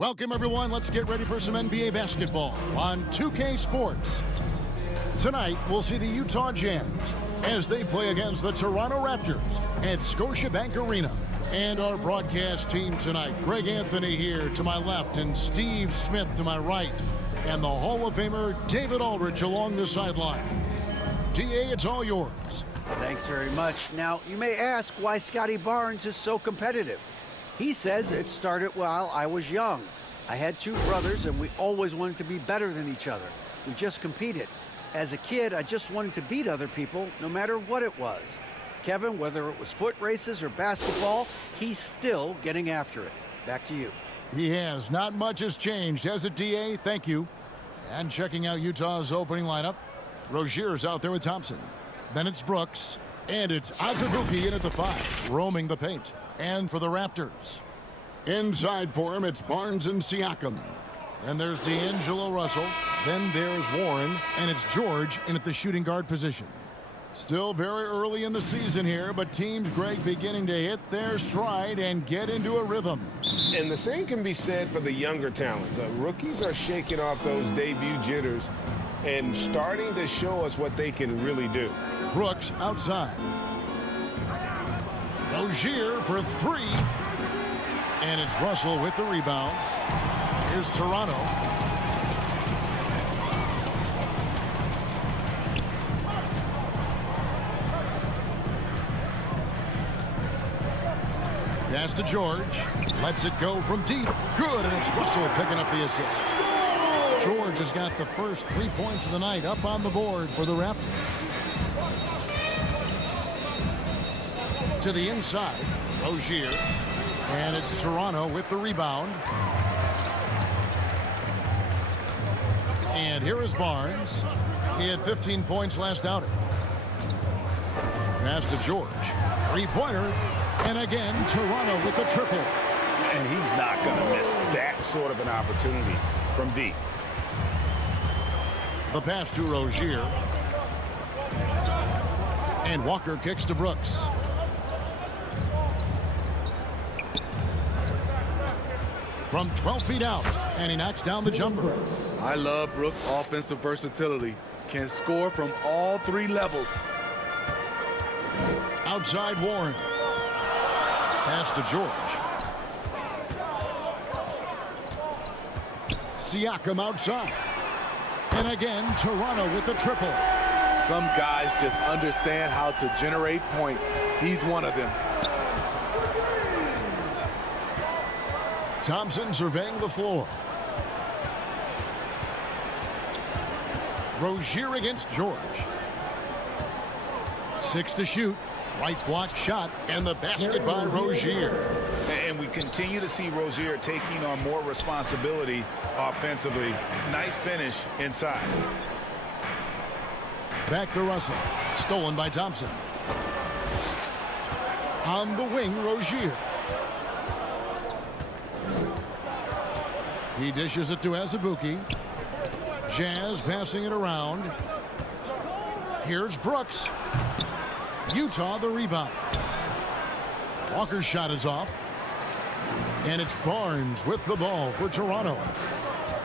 Welcome, everyone. Let's get ready for some NBA basketball on 2K Sports. Tonight, we'll see the Utah Jazz as they play against the Toronto Raptors at Scotiabank Arena. And our broadcast team tonight, Greg Anthony here to my left and Steve Smith to my right. And the Hall of Famer David Aldridge along the sideline. DA, it's all yours. Thanks very much. Now, you may ask why Scotty Barnes is so competitive. He says it started while I was young. I had two brothers, and we always wanted to be better than each other. We just competed. As a kid, I just wanted to beat other people, no matter what it was. Kevin, whether it was foot races or basketball, he's still getting after it. Back to you. He has. Not much has changed, has it, DA? Thank you. And checking out Utah's opening lineup, Rozier's out there with Thompson. Then it's Brooks. And it's Azubuike in at the 5, roaming the paint. And for the Raptors, inside for him, it's Barnes and Siakam. Then there's D'Angelo Russell. Then there's Warren. And it's George in at the shooting guard position. Still very early in the season here, but teams, Greg, beginning to hit their stride and get into a rhythm. And the same can be said for the younger talents. Rookies are shaking off those debut jitters and starting to show us what they can really do. Brooks outside. Rozier for 3. And it's Russell with the rebound. Here's Toronto. Pass to George. Lets it go from deep. Good, and it's Russell picking up the assist. George has got the first 3 points of the night up on the board for the Raptors. To the inside, Rozier. And it's Toronto with the rebound. And here is Barnes. He had 15 points last outing. Pass to George. Three-pointer. And again, Toronto with the triple. And he's not going to miss that sort of an opportunity from deep. The pass to Rozier. And Walker kicks to Brooks. From 12 feet out, and he knocks down the jumper. I love Brooks' offensive versatility. Can score from all 3 levels. Outside Warren. Pass to George. Siakam outside. And again, Toronto with the triple. Some guys just understand how to generate points. He's one of them. Thompson surveying the floor. Rozier against George. 6 to shoot. Right block shot, and the basket by Rozier. And we continue to see Rozier taking on more responsibility offensively. Nice finish inside. Back to Russell. Stolen by Thompson. On the wing, Rozier. He dishes it to Azubuike. Jazz passing it around. Here's Brooks. Utah the rebound. Walker's shot is off. And it's Barnes with the ball for Toronto.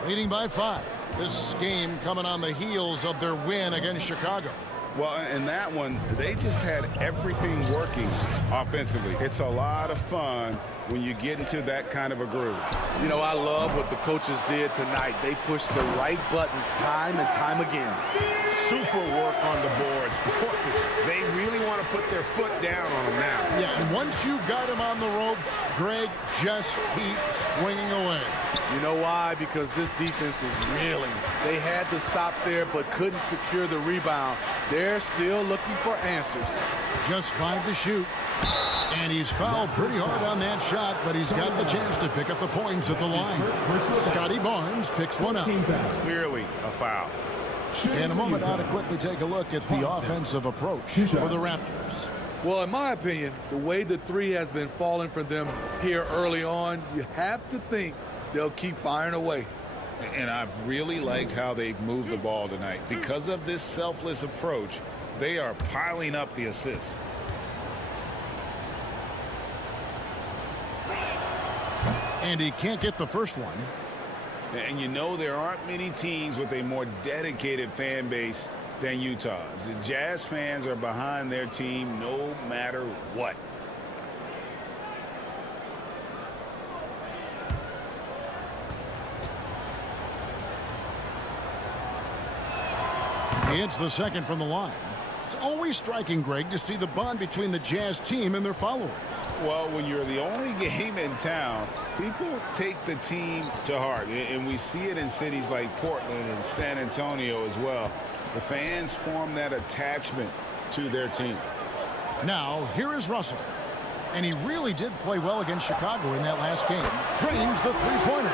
Leading by 5. This game coming on the heels of their win against Chicago. Well, in that one, they just had everything working offensively. It's a lot of fun when you get into that kind of a groove. You know, I love what the coaches did tonight. They pushed the right buttons time and time again. Super work on the boards. They really want to put their foot down on them now. Yeah, and once you got him on the ropes, Greg, just keep swinging away. You know why? Because this defense is reeling. They had to stop there but couldn't secure the rebound. They're still looking for answers. Just 5 to shoot. And he's fouled pretty hard on that shot, but he's got the chance to pick up the points at the line. Scotty Barnes picks one up. Clearly a foul. In a moment, now to quickly take a look at the offensive approach for the Raptors. Well, in my opinion, the way the 3 has been falling for them here early on, you have to think they'll keep firing away. And I've really liked how they've moved the ball tonight. Because of this selfless approach, they are piling up the assists. And he can't get the first one. And you know there aren't many teams with a more dedicated fan base than Utah's. The Jazz fans are behind their team no matter what. He hits the second from the line. It's always striking, Greg, to see the bond between the Jazz team and their followers. Well, when you're the only game in town, people take the team to heart. And we see it in cities like Portland and San Antonio as well. The fans form that attachment to their team. Now, here is Russell. And he really did play well against Chicago in that last game. Drains the three-pointer.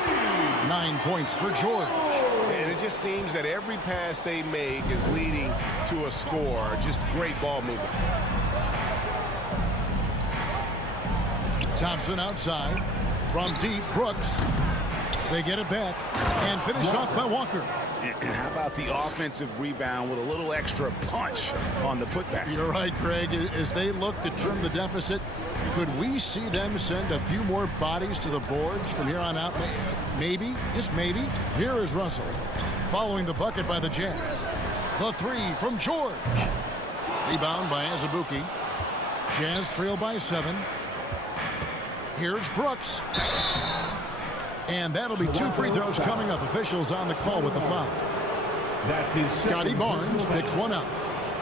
9 points for George. And it just seems that every pass they make is leading to a score. Just great ball movement. Thompson outside. From deep, Brooks. They get it back. And finished off by Walker. And how about the offensive rebound with a little extra punch on the putback? You're right, Greg. As they look to trim the deficit, could we see them send a few more bodies to the boards from here on out? Maybe, just maybe. Here is Russell, following the bucket by the Jazz. The three from George. Rebound by Azubuike. Jazz trail by 7. Here's Brooks. And that'll be 2 free throws coming up. Officials on the call with the foul. Scotty Barnes picks one up.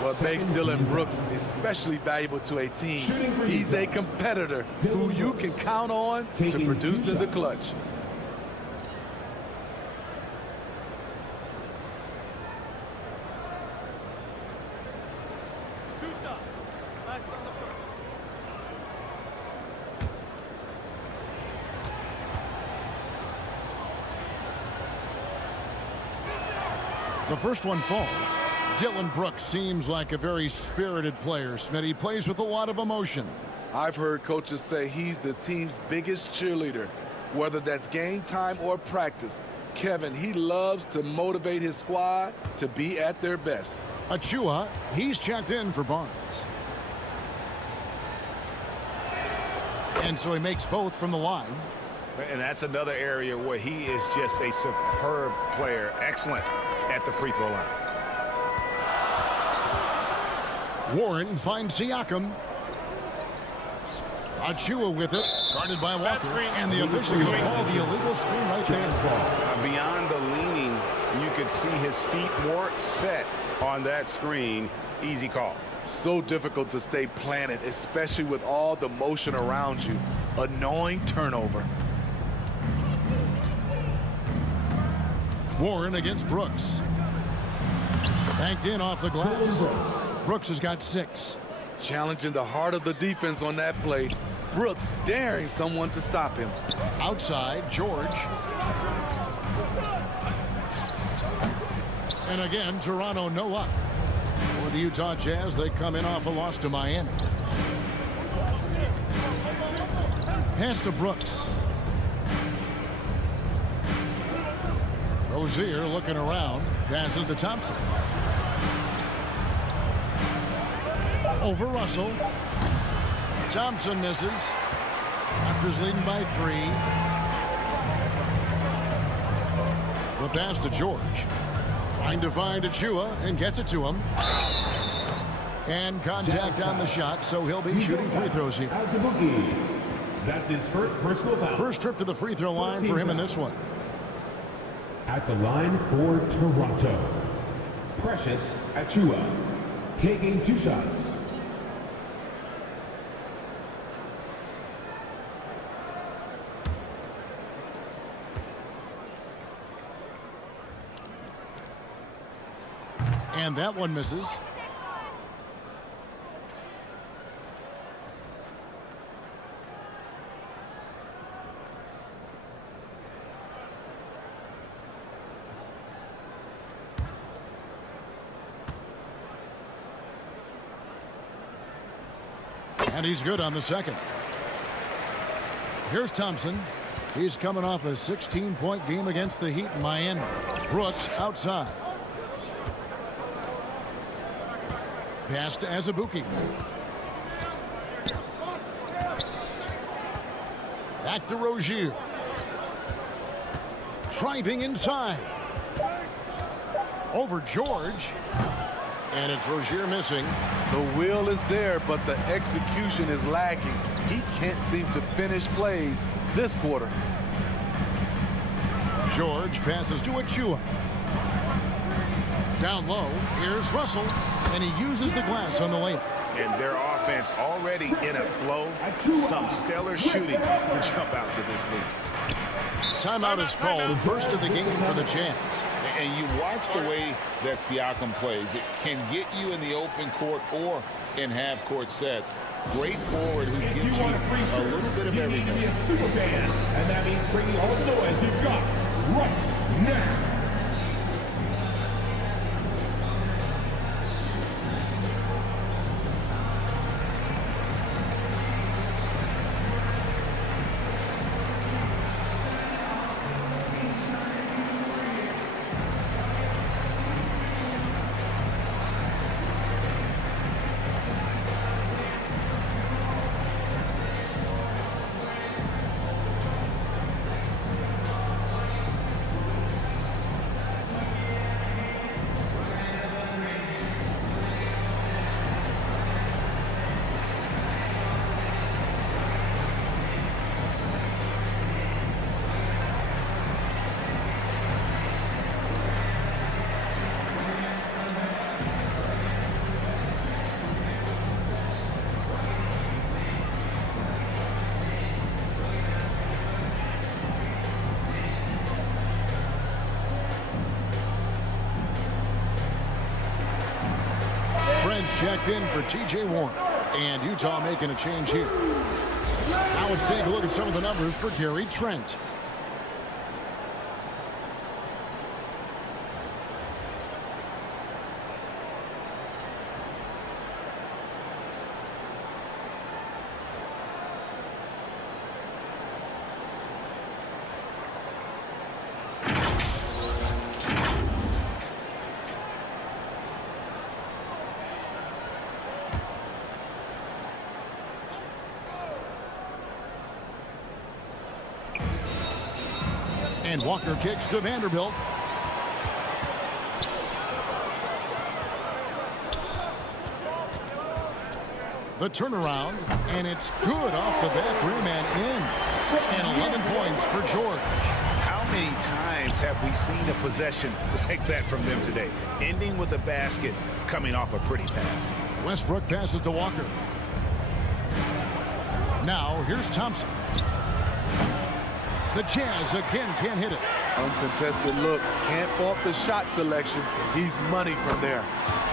What makes Dillon Brooks especially valuable to a team, he's a competitor who you can count on to produce in the clutch. The first one falls. Dillon Brooks seems like a very spirited player, Smith. He plays with a lot of emotion. I've heard coaches say he's the team's biggest cheerleader, whether that's game time or practice. Kevin, he loves to motivate his squad to be at their best. Achua, he's checked in for Barnes. And so he makes both from the line. And that's another area where he is just a superb player. Excellent at the free throw line. Warren finds Siakam. Achua with it, guarded by Walker. And the officials have called the illegal screen right there. Beyond the leaning, you could see his feet more set on that screen. Easy call. So difficult to stay planted, especially with all the motion around you. Annoying turnover. Warren against Brooks. Banked in off the glass. Brooks has got 6. Challenging the heart of the defense on that play. Brooks daring someone to stop him. Outside, George. And again, Toronto no luck. For the Utah Jazz, they come in off a loss to Miami. Pass to Brooks. Rozier looking around. Passes to Thompson. Over Russell. Thompson misses. Raptors leading by 3. The pass to George. Trying to find Achua and gets it to him. And contact on the shot, so he'll be shooting free throws here. That's his first personal foul. First trip to the free throw line for him in this one. At the line for Toronto, Precious Achua, taking 2 shots. And that one misses. And he's good on the second. Here's Thompson. He's coming off a 16-point game against the Heat in Miami. Brooks outside. Pass to Azubuike. Back to Rozier. Driving inside. Over George. And it's Rozier missing. The will is there, but the execution is lacking. He can't seem to finish plays this quarter. George passes to Achua. Down low, here's Russell, and he uses the glass on the layup. And their offense already in a flow. Some stellar shooting to jump out to this lead. Timeout is called, first of the game for the Jazz. And you watch the way that Siakam plays. It can get you in the open court or in half-court sets. Great forward who gives you a little bit of everything. You need to be a super fan, and that means bringing all the noise you've got right now. Checked in for T.J. Warren. And Utah making a change here. Now let's take a look at some of the numbers for Gary Trent. And Walker kicks to Vanderbilt. The turnaround, and it's good off the back rim and in. And 11 points for George. How many times have we seen a possession like that from them today? Ending with a basket, coming off a pretty pass. Westbrook passes to Walker. Now here's Thompson. The Jazz again can't hit it. Uncontested look. Can't fault the shot selection. He's money from there.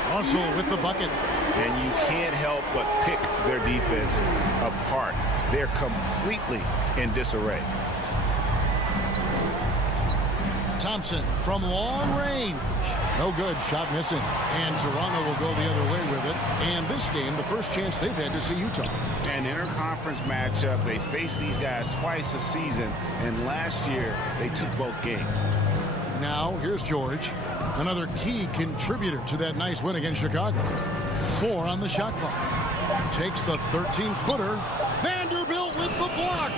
Russell with the bucket. And you can't help but pick their defense apart. They're completely in disarray. Thompson from long range. No good. Shot missing. And Toronto will go the other way with it. And this game, the first chance they've had to see Utah. An interconference matchup. They face these guys twice a season. And last year, they took both games. Now, here's George. Another key contributor to that nice win against Chicago. 4 on the shot clock. Takes the 13-footer. Vanderbilt with the block.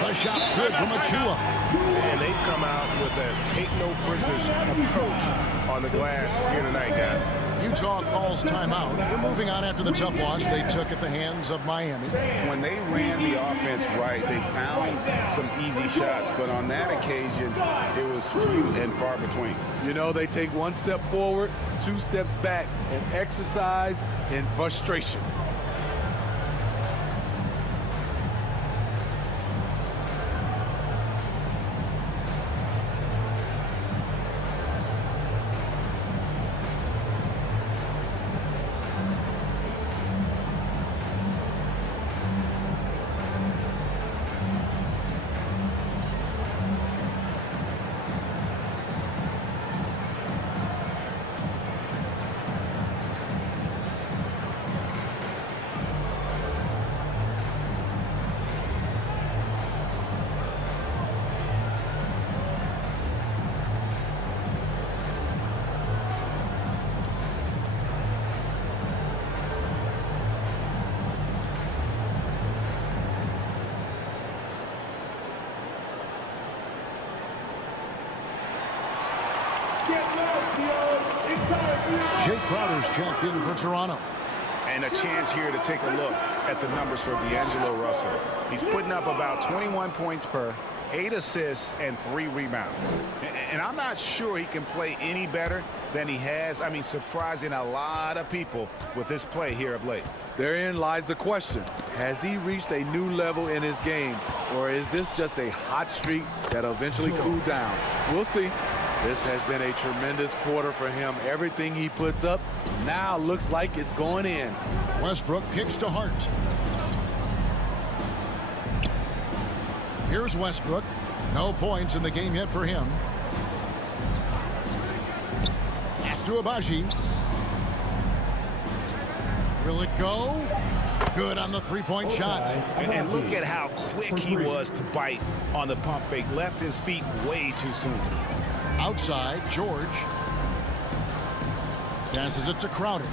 The shot's good from Achua. And they've come out with a take-no-prisoners approach on the glass here tonight, guys. Utah calls timeout. They're moving on after the tough loss they took at the hands of Miami. When they ran the offense right, they found some easy shots. But on that occasion, it was few and far between. You know, they take 1 step forward, 2 steps back, and exercise in frustration. get low, Theo. It's time for your... Jay Crowder's checked in for Toronto. And a chance here to take a look at the numbers for D'Angelo Russell. He's putting up about 21 points per, 8 assists, and 3 rebounds. And I'm not sure he can play any better than he has. I mean, surprising a lot of people with his play here of late. Therein lies the question. Has he reached a new level in his game, or is this just a hot streak that'll eventually cool down? We'll see. This has been a tremendous quarter for him. Everything he puts up now looks like it's going in. Westbrook kicks to Hart. Here's Westbrook. No points in the game yet for him. Pass to Abaji. Will it go? Good on the three-point shot. And look at how quick he was to bite on the pump fake. Left his feet way too soon. Outside, George. Passes it to Crowder.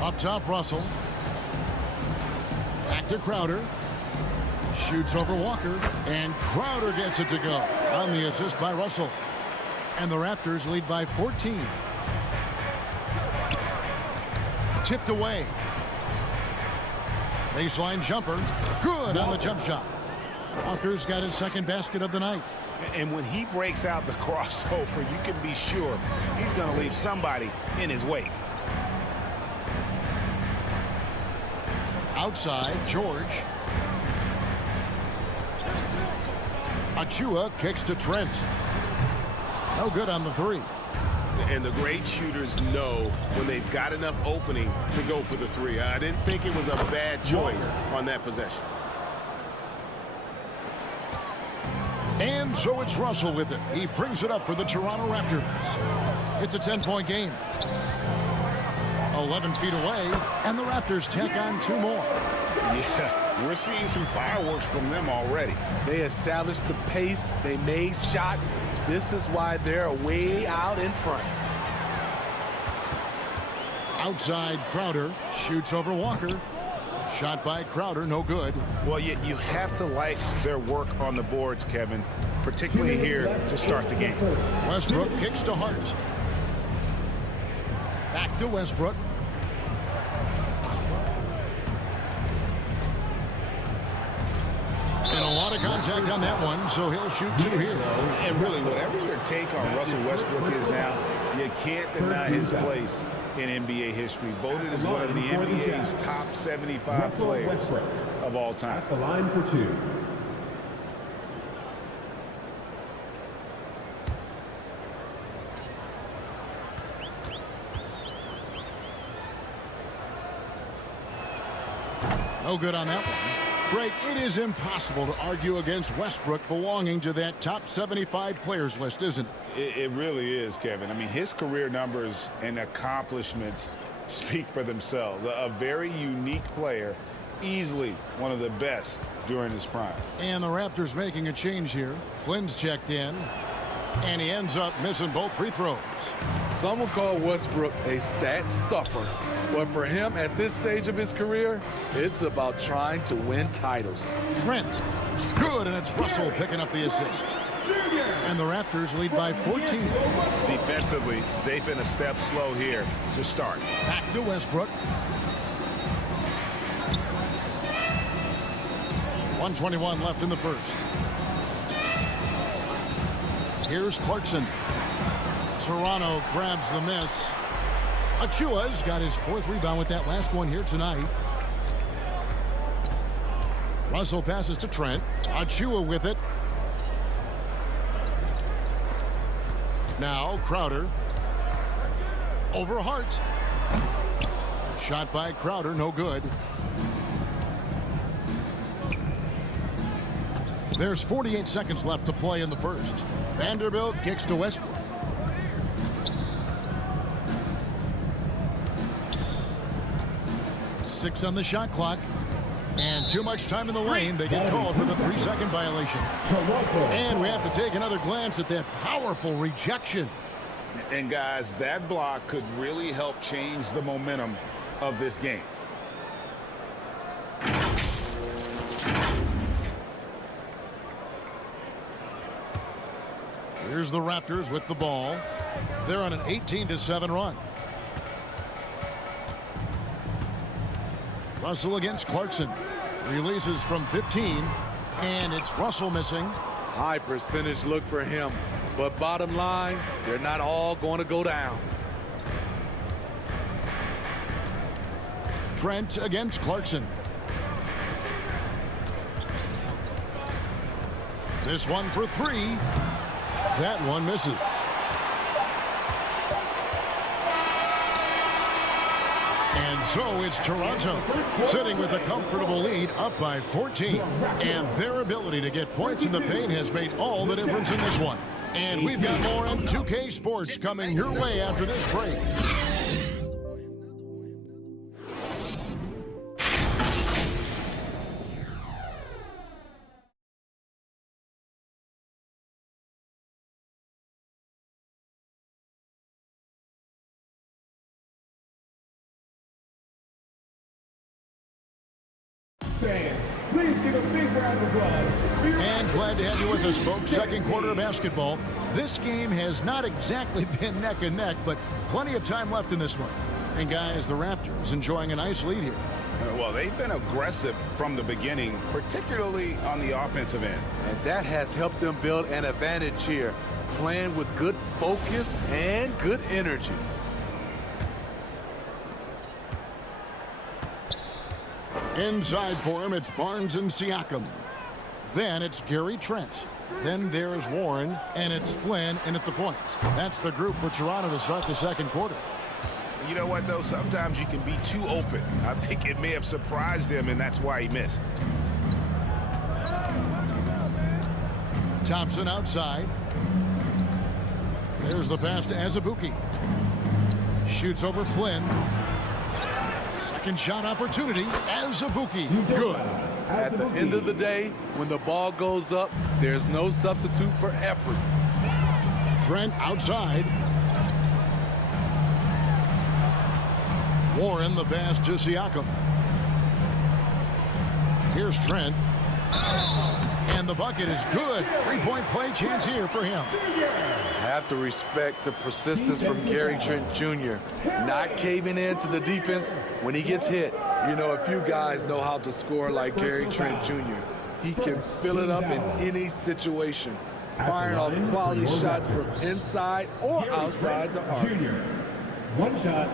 Up top, Russell. Back to Crowder. Shoots over Walker. And Crowder gets it to go on the assist by Russell. And the Raptors lead by 14. Tipped away. Baseline jumper. Good on the jump shot. Walker's got his second basket of the night. And when he breaks out the crossover, you can be sure he's going to leave somebody in his wake. Outside, George. Achua kicks to Trent. No good on the three. And the great shooters know when they've got enough opening to go for the three. I didn't think it was a bad choice on that possession. And so it's Russell with it. He brings it up for the Toronto Raptors. It's a 10-point game. 11 feet away, and the Raptors tack on 2 more. Yeah, we're seeing some fireworks from them already. They established the pace. They made shots. This is why they're way out in front. Outside, Crowder shoots over Walker. Shot by Crowder, no good. Well, you have to like their work on the boards, Kevin, particularly here to start the game. Westbrook kicks to Hart. Back to Westbrook. And a lot of contact on that one, so he'll shoot 2 here. And really, whatever your take on Russell Westbrook is now, you can't deny his place in NBA history. Voted as one of the NBA's top 75 players of all time. At the line for 2. No good on that one. Greg, it is impossible to argue against Westbrook belonging to that top 75 players list, isn't it? It really is, Kevin. I mean, his career numbers and accomplishments speak for themselves. A very unique player, easily one of the best during his prime. And the Raptors making a change here. Flynn's checked in, and he ends up missing both free throws. Some will call Westbrook a stat stuffer, but for him at this stage of his career, it's about trying to win titles. Trent, good, and it's Russell picking up the assist. And the Raptors lead by 14. Defensively, they've been a step slow here to start. Back to Westbrook. 1:21 left in the first. Here's Clarkson. Toronto grabs the miss. Achua's got his 4th rebound with that last one here tonight. Russell passes to Trent. Achua with it. Now Crowder. Over Hart. Shot by Crowder, no good. There's 48 seconds left to play in the first. Vanderbilt kicks to Westbrook. Six on the shot clock. And too much time in the lane. They get called for the 3-second violation. And we have to take another glance at that powerful rejection. And guys, that block could really help change the momentum of this game. Here's the Raptors with the ball. They're on an 18-7 run. Russell against Clarkson. Releases from 15, and it's Russell missing. High percentage look for him, but bottom line, they're not all going to go down. Trent against Clarkson. This one for three. That one misses. And so it's Toronto sitting with a comfortable lead up by 14. And their ability to get points in the paint has made all the difference in this one. And we've got more on 2K Sports coming your way after this break. Fans, please give a big round of applause. And glad to have you with us, folks. Second quarter of basketball. This game has not exactly been neck and neck, but plenty of time left in this one. And guys, the Raptors enjoying a nice lead here. Well, they've been aggressive from the beginning, particularly on the offensive end. And that has helped them build an advantage here, playing with good focus and good energy. Inside for him, it's Barnes and Siakam. Then it's Gary Trent. Then there's Warren, and it's Flynn in at the point. That's the group for Toronto to start the second quarter. You know what, though? Sometimes you can be too open. I think it may have surprised him, and that's why he missed. Thompson outside. There's the pass to Azubuike. Shoots over Flynn. Second shot opportunity. Azubuike. Good. At the end of the day, when the ball goes up, there's no substitute for effort. Trent outside. Warren the pass to Siakam. Here's Trent. And the bucket is good. Three-point play chance here for him. I have to respect the persistence from Gary Trent Jr. Not caving in to the defense when he gets hit. You know, a few guys know how to score like Gary Trent Jr. He can fill it up in any situation, firing off quality shots from inside or outside the arc. One shot.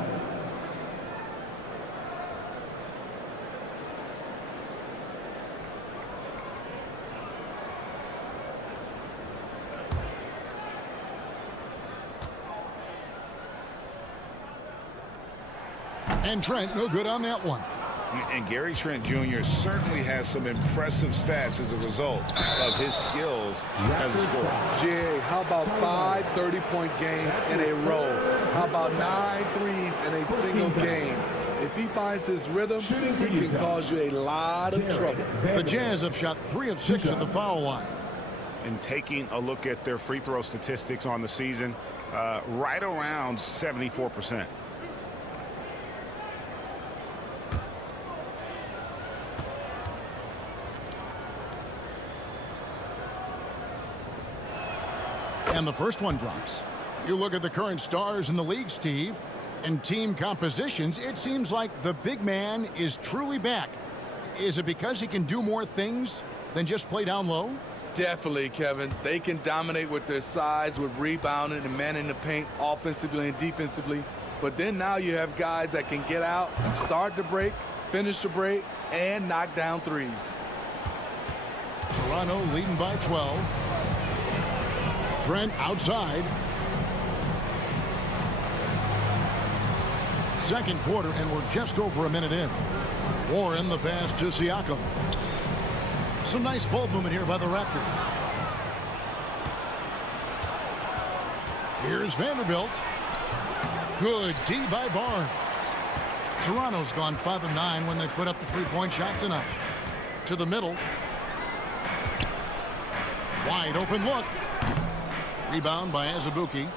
And Trent no good on that one. And Gary Trent Jr. certainly has some impressive stats as a result of his skills as a scorer. Jay, how about 5 30-point games in a row? How about 9 threes in a single game? If he finds his rhythm, he can cause you a lot of trouble. The Jazz have shot 3 of 6 at the foul line. And taking a look at their free throw statistics on the season, right around 74%. And the first one drops. You look at the current stars in the league, Steve, and team compositions, it seems like the big man is truly back. Is it because he can do more things than just play down low? Definitely, Kevin. They can dominate with their size, with rebounding and manning the paint offensively and defensively. But then now you have guys that can get out, start the break, finish the break, and knock down threes. Toronto leading by 12. Trent outside. Second quarter, and we're just over a minute in. Warren the pass to Siakam. Some nice ball movement here by the Raptors. Here's Vanderbilt. Good D by Barnes. Toronto's gone 5 of 9 when they put up the three-point shot tonight. To the middle. Wide open look. Rebound by Azubuike.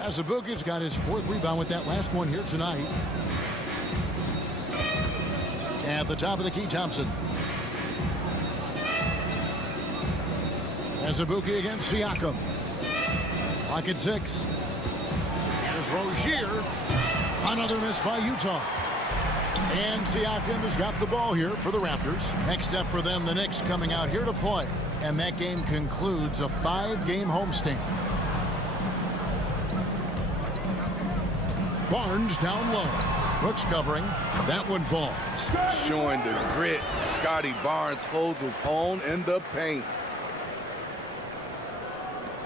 Azubuike's got his 4th rebound with that last one here tonight. At the top of the key, Thompson. Azubuike against Siakam. Clock at 6. Here's Rozier. Another miss by Utah. And Siakam has got the ball here for the Raptors. Next up for them, the Knicks coming out here to play. And that game concludes a 5-game homestand. Barnes down low. Brooks covering. That one falls. Showing the grit. Scotty Barnes holds his own in the paint.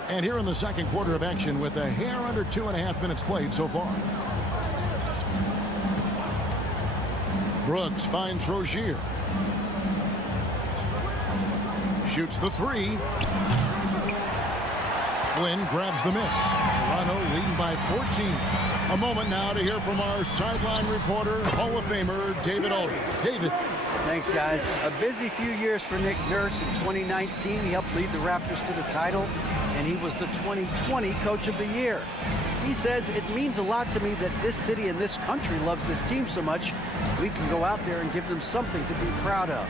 And here in the second quarter of action with a hair under 2.5 minutes played so far. Brooks finds Rozier. Shoots the 3. Flynn grabs the miss. Toronto leading by 14. A moment now to hear from our sideline reporter, Hall of Famer David Aldridge. David. Thanks, guys. A busy few years for Nick Nurse. In 2019, he helped lead the Raptors to the title, and he was the 2020 Coach of the Year. He says, it means a lot to me that this city and this country loves this team so much, we can go out there and give them something to be proud of.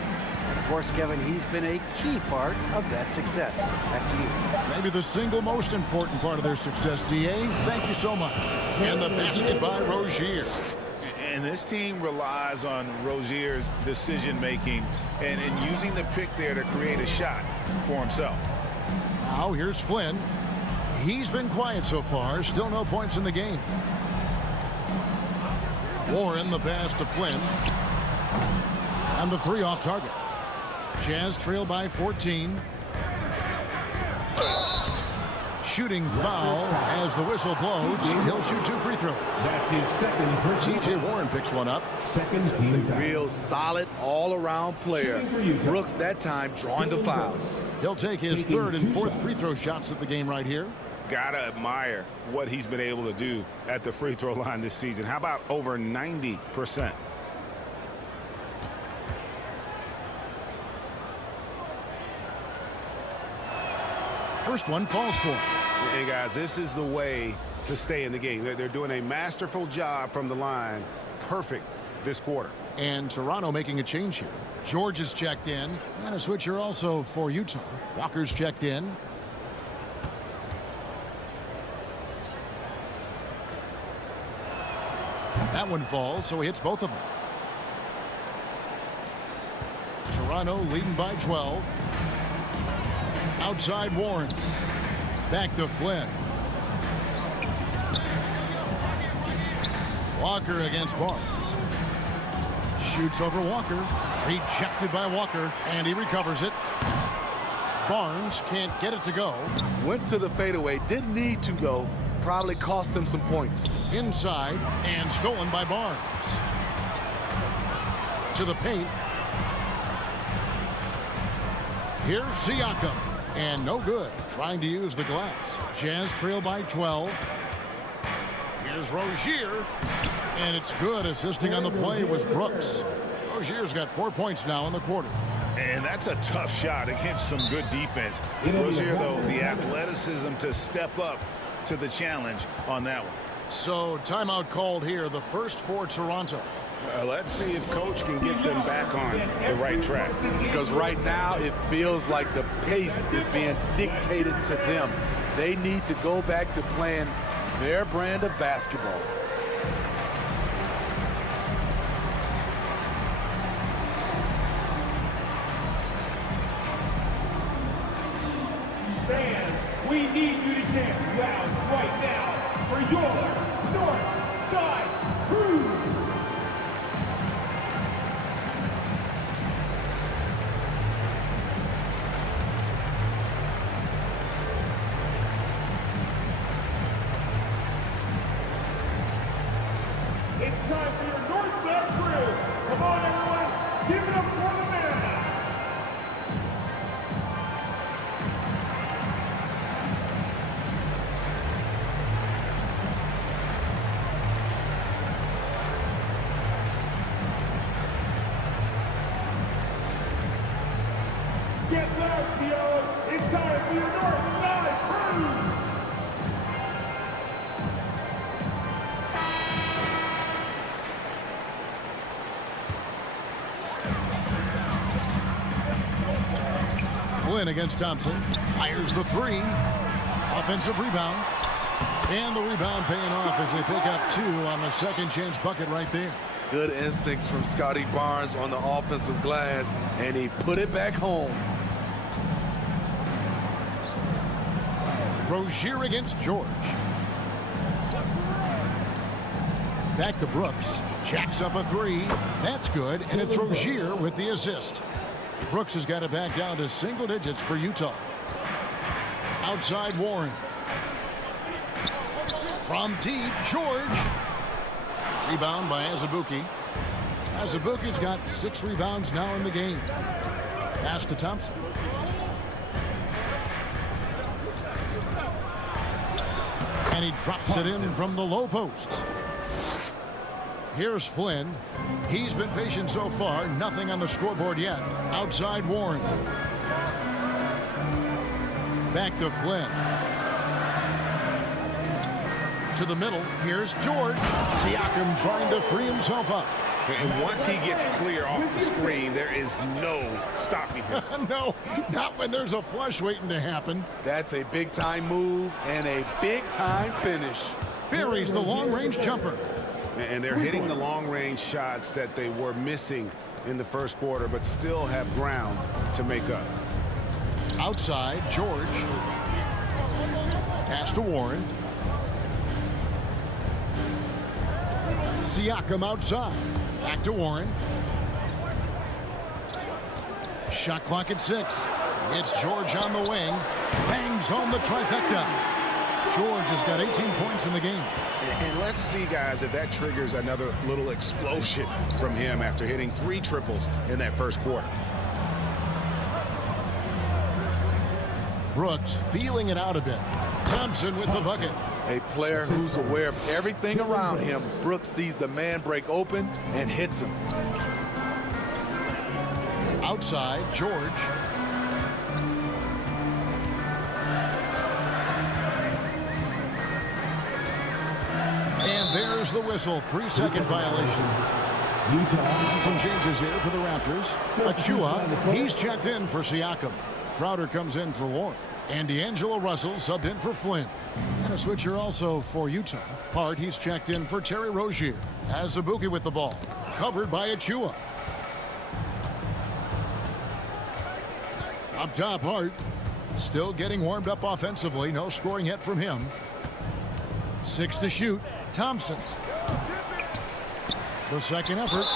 Of course, Kevin, he's been a key part of that success. Back to you. Maybe the single most important part of their success, D.A. Thank you so much. And the basket by Rozier. And this team relies on Rozier's decision-making and using the pick there to create a shot for himself. Now here's Flynn. He's been quiet so far. Still no points in the game. Warren the pass to Flynn. And the 3 off target. Jazz trail by 14. Shooting foul as the whistle blows. He'll shoot 2 free throws. That's his second personal. T.J. Warren picks one up. Second team foul. Real solid all-around player. Brooks that time drawing the foul. He'll take his 3rd and 4th free throw shots at the game right here. Gotta admire what he's been able to do at the free throw line this season. How about over 90%? First one falls for him. Hey, guys, this is the way to stay in the game. They're doing a masterful job from the line. Perfect this quarter. And Toronto making a change here. George is checked in. And a switcher also for Utah. Walker's checked in. That one falls, so he hits both of them. Toronto leading by 12. Outside Warren. Back to Flynn. Walker against Barnes. Shoots over Walker. Rejected by Walker, and he recovers it. Barnes can't get it to go. Went to the fadeaway. Didn't need to, though. Probably cost him some points. Inside, and stolen by Barnes. To the paint. Here's Siakam. And no good. Trying to use the glass. Jazz trail by 12. Here's Rozier. And it's good. Assisting on the play was Brooks. Rozier's got 4 points now in the quarter. And that's a tough shot against some good defense. Rozier, though, the athleticism to step up to the challenge on that one. So timeout called here. The first for Toronto. Let's see if Coach can get them back on the right track. Because right now it feels like the pace is being dictated to them. They need to go back to playing their brand of basketball. Fans, we need you to dance loud right now for your North Side Crew. It's time for your North Side Crew. Come on, everyone, give it up for the man. Get loud, Tio. It's time for your North Side Crew. Flynn against Thompson. Fires the 3. Offensive rebound. And the rebound paying off as they pick up 2 on the second chance bucket right there. Good instincts from Scotty Barnes on the offensive glass, and he put it back home. Rozier against George. Back to Brooks. Jacks up a 3. That's good, and it's Rozier with the assist. Brooks has got it back down to single digits for Utah. Outside Warren. From deep, George. Rebound by Azubuike. Azubuike's got 6 rebounds now in the game. Pass to Thompson. And he drops it in from the low post. Here's Flynn. He's been patient so far. Nothing on the scoreboard yet. Outside Warren. Back to Flynn. To the middle. Here's George. Siakam trying to free himself up. And once he gets clear off the screen, there is no stopping him. No, not when there's a flush waiting to happen. That's a big-time move and a big-time finish. Buries the long-range jumper. And they're hitting the long-range shots that they were missing in the first quarter, but still have ground to make up. Outside, George. Pass to Warren. Siakam outside. Back to Warren. Shot clock at 6. It's George on the wing. Bangs home the trifecta. George has got 18 points in the game. And let's see, guys, if that triggers another little explosion from him after hitting 3 triples in that first quarter. Brooks feeling it out a bit. Thompson with the bucket. A player who's aware of everything around him. Brooks sees the man break open and hits him. Outside, George. And there's the whistle. 3-second violation. Some changes here for the Raptors. Achua, he's checked in for Siakam. Crowder comes in for Warren. And D'Angelo Russell subbed in for Flynn. And a switcher also for Utah. Hart, he's checked in for Terry Rozier. Azubuike with the ball. Covered by Achua. Up top, Hart. Still getting warmed up offensively. No scoring yet from him. 6 to shoot. Thompson. The second effort.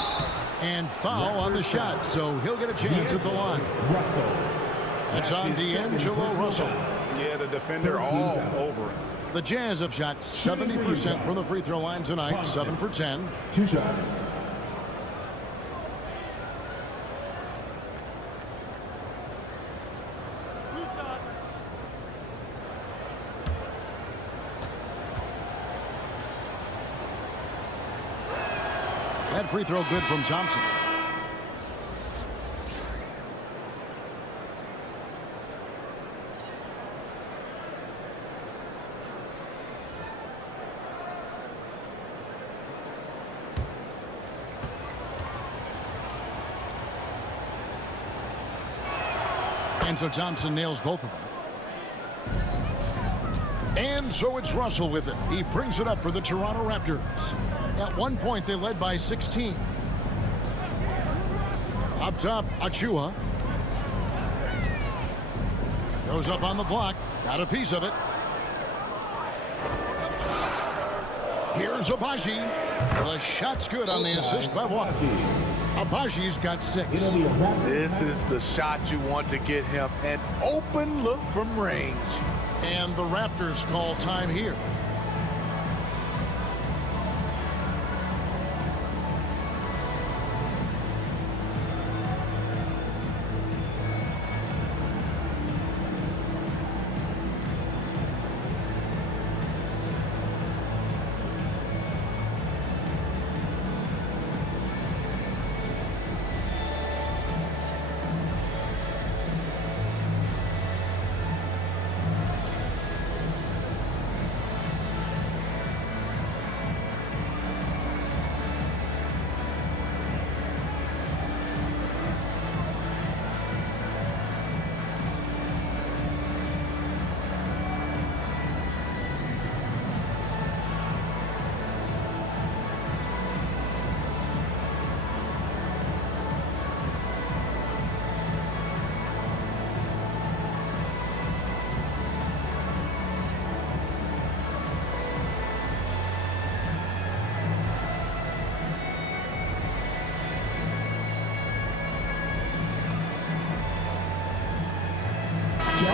And foul on the shot. So he'll get a chance at the line. That's on D'Angelo Russell. Yeah, the defender all over him. The Jazz have shot 70% from the free throw line tonight. 7 for 10. 2 shots. That free throw good from Thompson. And so Thompson nails both of them. And so it's Russell with it. He brings it up for the Toronto Raptors. At one point, they led by 16. Up top, Achua. Goes up on the block. Got a piece of it. Here's Abaji. The shot's good on the assist by Walker. Abaji's got 6. This is the shot you want to get him. An open look from range. And the Raptors call time here.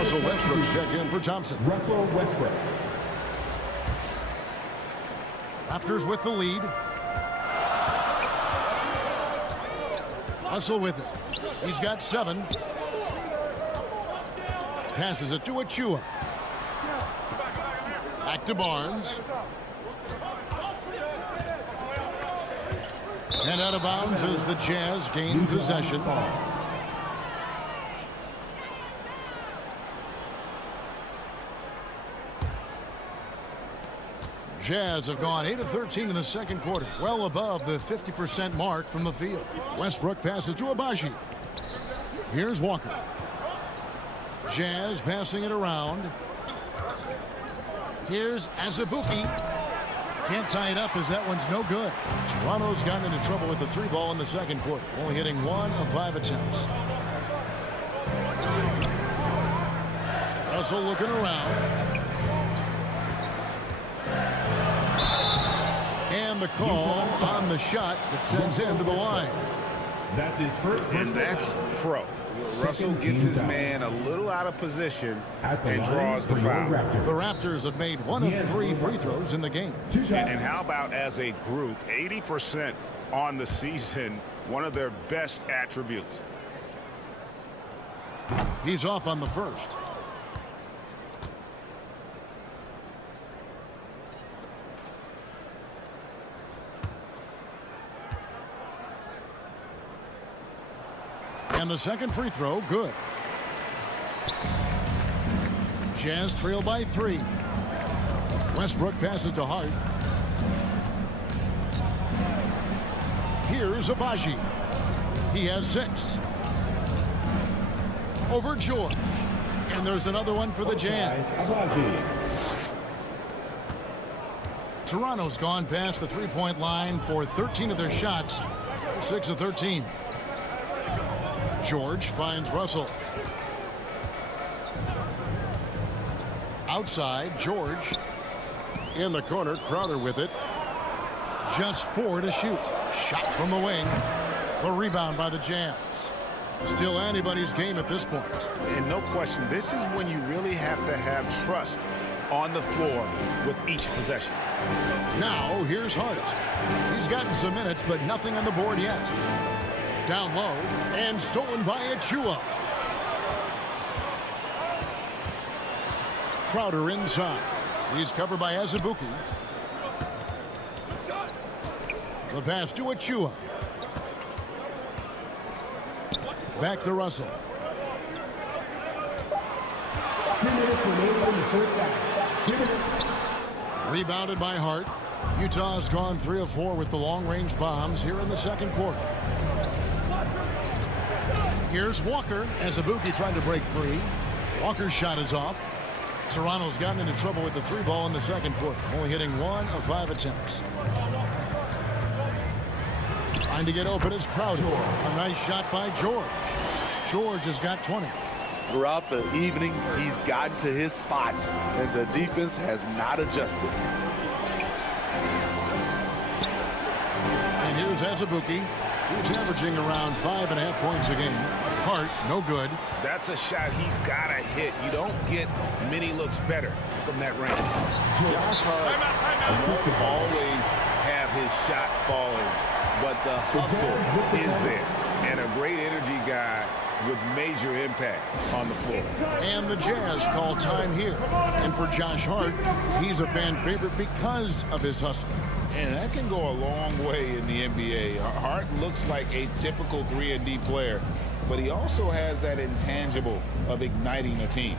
Russell Westbrook's checked in for Thompson. Russell Westbrook. Raptors with the lead. Russell with it. He's got 7. Passes it to Achua. Back to Barnes. And out of bounds as the Jazz gain possession. Jazz have gone 8 of 13 in the second quarter, well above the 50% mark from the field. Westbrook passes to Abaji. Here's Walker. Jazz passing it around. Here's Azubuike. Can't tie it up as that one's no good. Toronto's gotten into trouble with the 3 ball in the second quarter, only hitting 1 of 5 attempts. Russell looking around. And the call on the shot that sends him to the line. That's his first. And that's pro. Russell gets his man a little out of position and draws the foul. The Raptors have made 1 of 3 free throws in the game. And how about as a group, 80% on the season, one of their best attributes. He's off on the first. And the second free throw, good. Jazz trail by 3. Westbrook passes to Hart. Here's Abaji. He has 6. Over George. And there's another one for the Jazz. Toronto's gone past the three-point line for 13 of their shots. 6 of 13. George finds Russell. Outside, George. In the corner, Crowder with it. Just 4 to shoot. Shot from the wing. The rebound by the Jazz. Still anybody's game at this point. And no question, this is when you really have to have trust on the floor with each possession. Now, here's Hart. He's gotten some minutes, but nothing on the board yet. Down low, and stolen by Achua. Crowder inside. He's covered by Azubuike. The pass to Achua. Back to Russell. 2 minutes remaining in the first half. 2 minutes. Rebounded by Hart. Utah's gone 3 of 4 with the long-range bombs here in the second quarter. Here's Walker. Azubuike trying to break free. Walker's shot is off. Toronto's gotten into trouble with the 3 ball in the second quarter, only hitting 1 of 5 attempts. Trying to get open is Crowder. A nice shot by George. George has got 20. Throughout the evening, he's gotten to his spots, and the defense has not adjusted. And here's Azubuike, who's averaging around 5.5 points a game. Hart, no good. That's a shot he's got to hit. You don't get many looks better from that range. Josh Hart won't always have his shot falling, but the hustle is there. And a great energy guy with major impact on the floor. And the Jazz call time here. And for Josh Hart, he's a fan favorite because of his hustle. And that can go a long way in the NBA. Hart looks like a typical 3-and-D player, but he also has that intangible of igniting a team.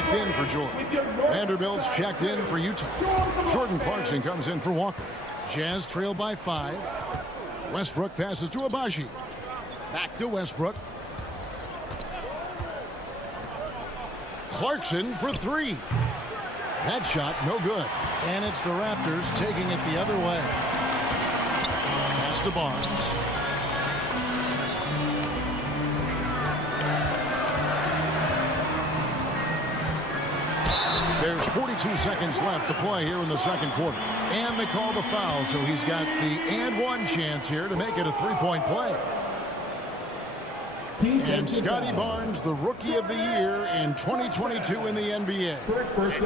checked in for George. Vanderbilt's checked in for Utah. Jordan Clarkson comes in for Walker. Jazz trail by 5. Westbrook passes to Abaji. Back to Westbrook. Clarkson for 3. That shot no good. And it's the Raptors taking it the other way. Pass to Barnes. There's 42 seconds left to play here in the second quarter. And they call the foul, so he's got the and one chance here to make it a three-point play. And Scotty Barnes, the Rookie of the Year in 2022 in the NBA.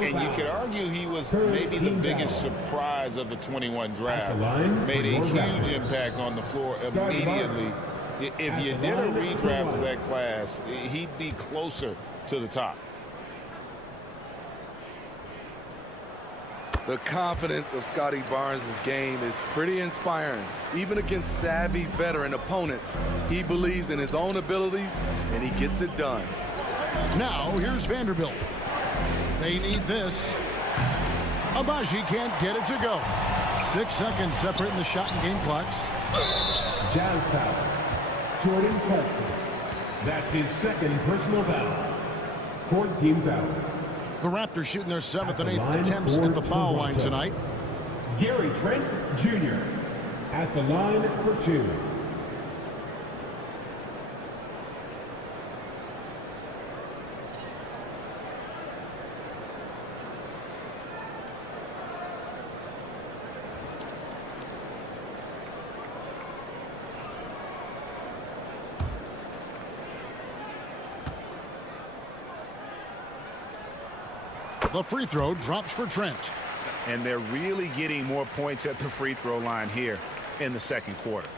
And you could argue he was maybe the biggest surprise of the 21 draft. Made a huge impact on the floor immediately. If you did a redraft of that class, he'd be closer to the top. The confidence of Scotty Barnes' game is pretty inspiring. Even against savvy veteran opponents, he believes in his own abilities, and he gets it done. Now, here's Vanderbilt. They need this. Abaji can't get it to go. 6 seconds separating the shot and game clocks. Jazz foul. Jordan Clarkson. That's his second personal foul. 14 foul. The Raptors shooting their 7th and 8th attempts at the foul line tonight. Gary Trent Jr. at the line for 2. The free throw drops for Trent. And they're really getting more points at the free throw line here in the second quarter.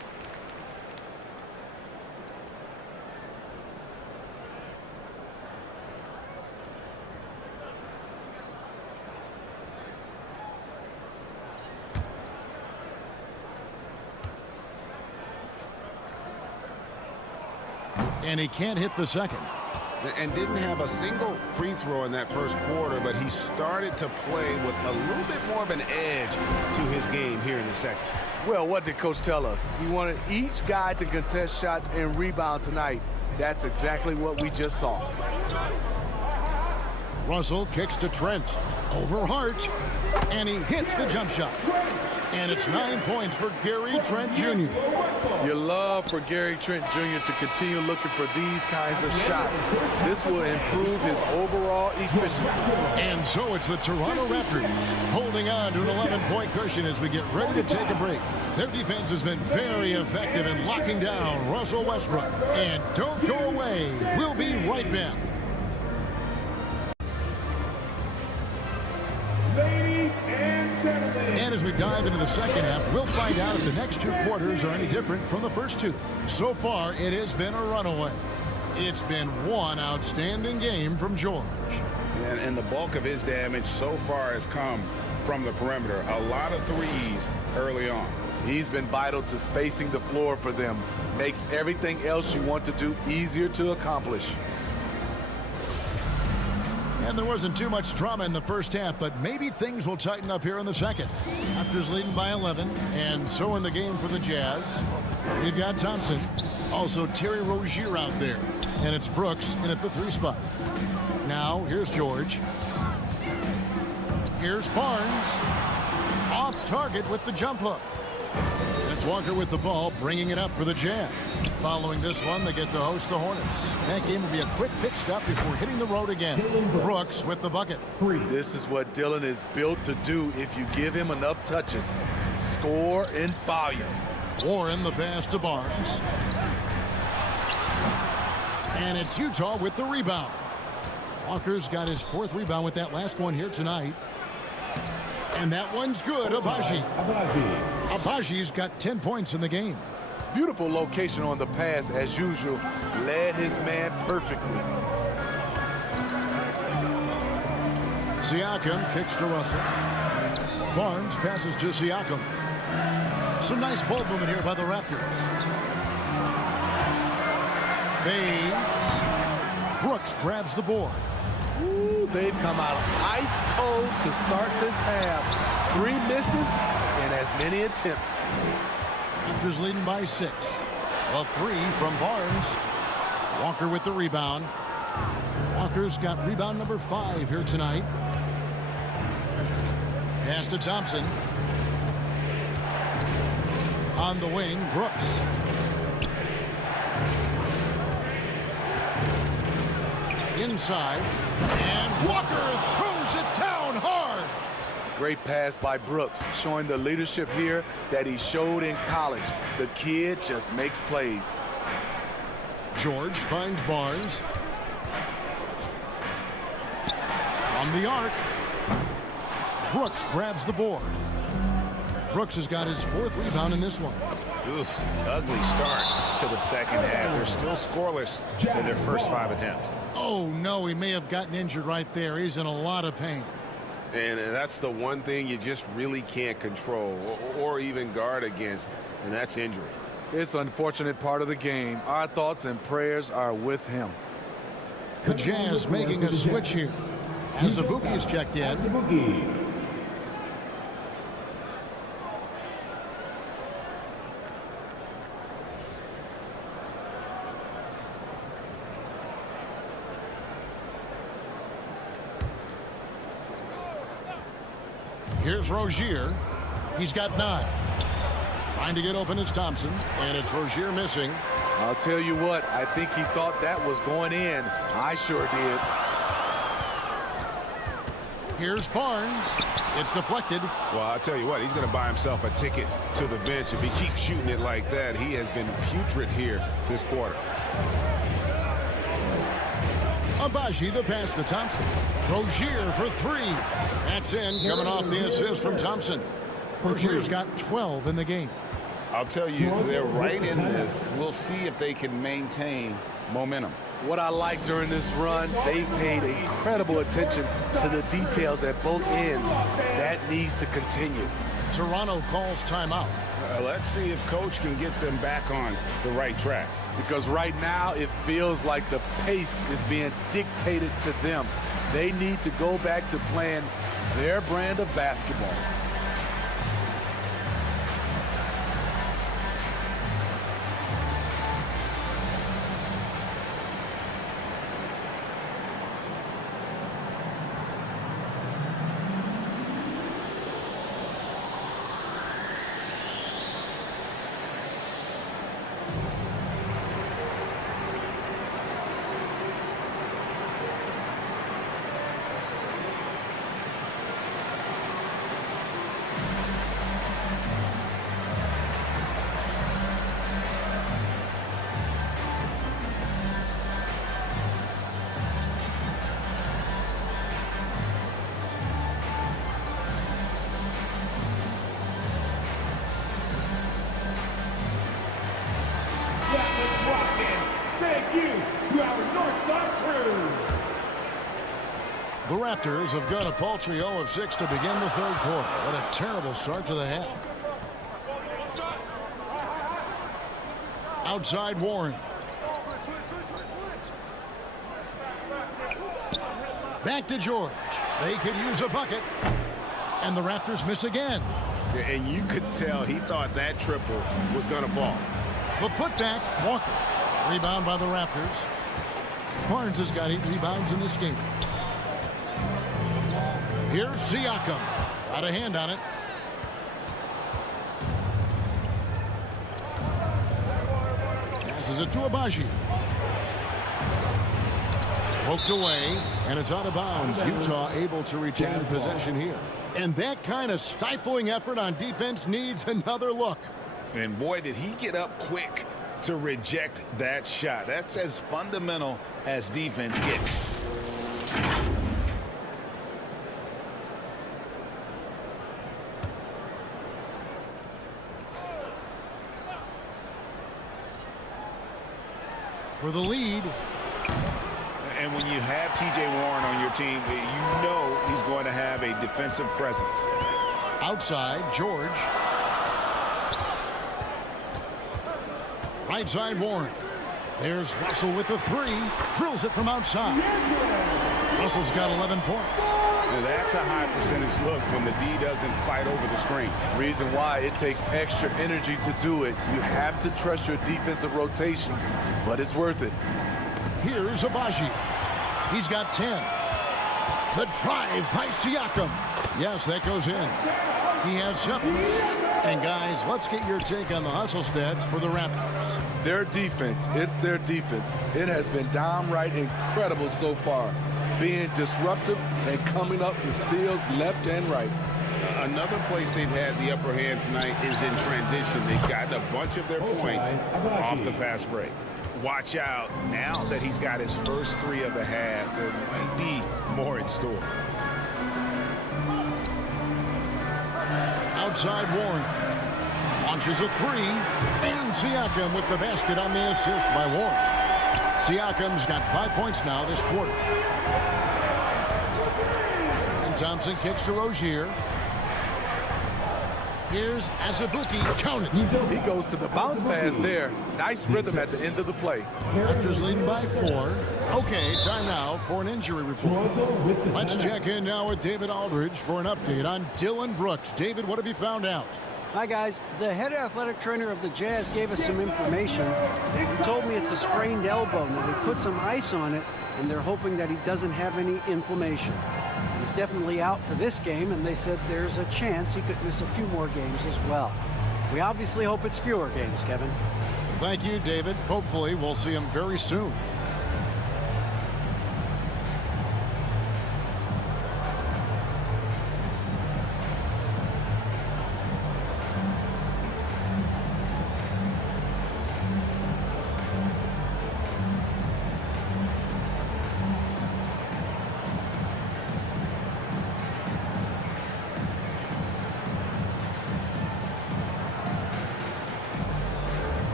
And he can't hit the second. And didn't have a single free throw in that first quarter, but he started to play with a little bit more of an edge to his game here in the second. Well, what did Coach tell us? He wanted each guy to contest shots and rebound tonight. That's exactly what we just saw. Russell kicks to Trent. Over Hart. And he hits the jump shot. And it's 9 points for Gary Trent Jr. You love for Gary Trent Jr. to continue looking for these kinds of shots. This will improve his overall efficiency. And so it's the Toronto Raptors holding on to an 11-point cushion as we get ready to take a break. Their defense has been very effective in locking down Russell Westbrook. And don't go away. We'll be right back. Ladies and gentlemen. And as we dive into the second half, we'll find out if the next 2 quarters are any different from the first 2. So far, it has been a runaway. It's been one outstanding game from George. And the bulk of his damage so far has come from the perimeter. A lot of threes early on. He's been vital to spacing the floor for them. Makes everything else you want to do easier to accomplish. And there wasn't too much drama in the first half, but maybe things will tighten up here in the second. Raptors leading by 11, and so in the game for the Jazz. We've got Thompson, also Terry Rozier out there, and it's Brooks in at the 3 spot. Now, here's George. Here's Barnes. Off target with the jump hook. It's Walker with the ball, bringing it up for the Jazz. Following this one, they get to host the Hornets. That game will be a quick pit stop before hitting the road again. Brooks with the bucket. This is what Dillon is built to do if you give him enough touches. Score in volume. Warren the pass to Barnes. And it's Utah with the rebound. Walker's got his 4th rebound with that last one here tonight. And that one's good. Abaji. Abaji's got 10 points in the game. Beautiful location on the pass as usual. Led his man perfectly. Siakam kicks to Russell. Barnes passes to Siakam. Some nice ball movement here by the Raptors. Fades. Brooks grabs the board. Ooh, they've come out ice cold to start this half. 3 misses and as many attempts. Raptors leading by 6. A 3 from Barnes. Walker with the rebound. Walker's got rebound number 5 here tonight. Pass to Thompson. On the wing, Brooks. Inside, and Walker throws it down hard. Great pass by Brooks, showing the leadership here that he showed in college. The kid just makes plays. George finds Barnes. From the arc, Brooks grabs the board. Brooks has got his 4th rebound in this one. Oof, ugly start to the second half. They're still scoreless in their first 5 attempts. Oh, no, he may have gotten injured right there. He's in a lot of pain. And that's the one thing you just really can't control or even guard against, and that's injury. It's an unfortunate part of the game. Our thoughts and prayers are with him. The Jazz making a switch here. Azubuike is checked in. Here's Rozier. He's got 9. Trying to get open is Thompson, and it's Rozier missing. I'll tell you what, I think he thought that was going in. I sure did. Here's Barnes. It's deflected. Well, I'll tell you what, he's going to buy himself a ticket to the bench if he keeps shooting it like that. He has been putrid here this quarter. Abaji the pass to Thompson. Rozier for 3. That's in, coming off the assist from Thompson. Rozier's got 12 in the game. I'll tell you, they're right in this. We'll see if they can maintain momentum. What I like during this run, they paid incredible attention to the details at both ends. That needs to continue. Toronto calls timeout. Let's see if Coach can get them back on the right track. Because right now it feels like the pace is being dictated to them. They need to go back to playing their brand of basketball. Thank you to our Northside crew. The Raptors have got a paltry 0 of 6 to begin the 3rd quarter. What a terrible start to the half. Outside Warren. Back to George. They could use a bucket. And the Raptors miss again. And you could tell he thought that triple was going to fall. The putback, Walker. Rebound by the Raptors. Barnes has got 8 rebounds in this game. Here's Siakam. Got a hand on it. Passes it to Abaji. Poked away, and it's out of bounds. Utah able to retain possession here. And that kind of stifling effort on defense needs another look. And boy, did he get up quick to reject that shot. That's as fundamental as defense gets. For the lead. And when you have T.J. Warren on your team, you know he's going to have a defensive presence. Outside, George. Right side, Warren. There's Russell with the 3. Drills it from outside. Russell's got 11 points. Now that's a high percentage look when the D doesn't fight over the screen. Reason why it takes extra energy to do it. You have to trust your defensive rotations, but it's worth it. Here's Abaji. He's got 10. The drive by Siakam. Yes, that goes in. He has 7. And guys, let's get your take on the hustle stats for the Raptors. Their defense, it's their defense. It has been downright incredible so far, being disruptive and coming up with steals left and right. Another place they've had the upper hand tonight is in transition. They've gotten a bunch of their points off the fast break. Watch out. Now that he's got his first 3 of the half, there might be more in store. Outside Warren. Launches a 3. And Siakam with the basket on the assist by Warren. Siakam's got 5 points now this quarter. And Thompson kicks to Rozier. Here's Azubuike. Count it. He goes to the bounce pass there. Nice rhythm at the end of the play. Raptors leading by 4. Okay, time now for an injury report. Let's check in now with David Aldridge for an update on Dylan Brooks. David, what have you found out? Hi, guys. The head athletic trainer of the Jazz gave us some information. He told me it's a sprained elbow. Now, they put some ice on it, and they're hoping that he doesn't have any inflammation. He's definitely out for this game, and they said there's a chance he could miss a few more games as well. We obviously hope it's fewer games, Kevin. Thank you, David. Hopefully, we'll see him very soon.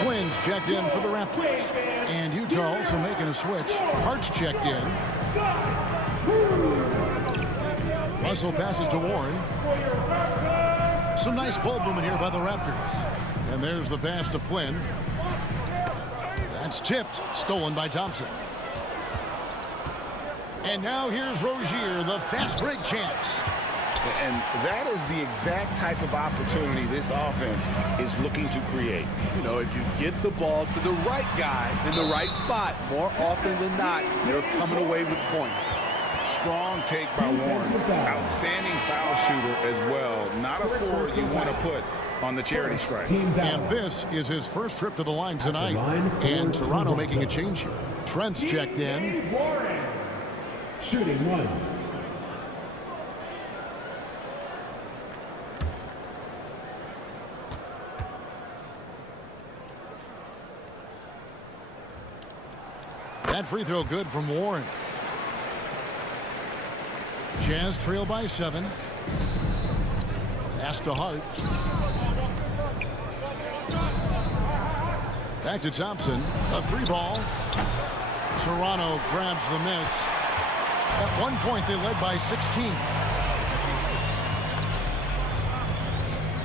Flynn's checked in for the Raptors. And Utah also making a switch. Hart's checked in. Russell passes to Warren. Some nice ball movement here by the Raptors. And there's the pass to Flynn. That's tipped. Stolen by Thompson. And now here's Rozier, the fast break chance. And that is the exact type of opportunity this offense is looking to create. You know, if you get the ball to the right guy in the right spot, more often than not, you're coming away with points. Strong take by Warren. Outstanding foul shooter as well. Not a forward you want to put on the charity stripe. And this is his first trip to the line tonight. And Toronto making a change here. Trent's checked in. Shooting 1. That free throw good from Warren. Jazz trail by 7. Pass to Hart. Back to Thompson. A 3-ball. Toronto grabs the miss. At one point, they led by 16.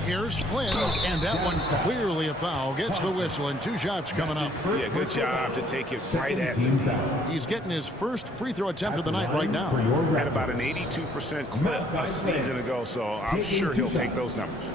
Here's Flynn, and that one clearly a foul. Gets the whistle, and 2 shots coming up. Yeah, good job to take it right at the D. He's getting his first free throw attempt of the night right now. Had about an 82% clip a season ago, so I'm sure he'll take those numbers.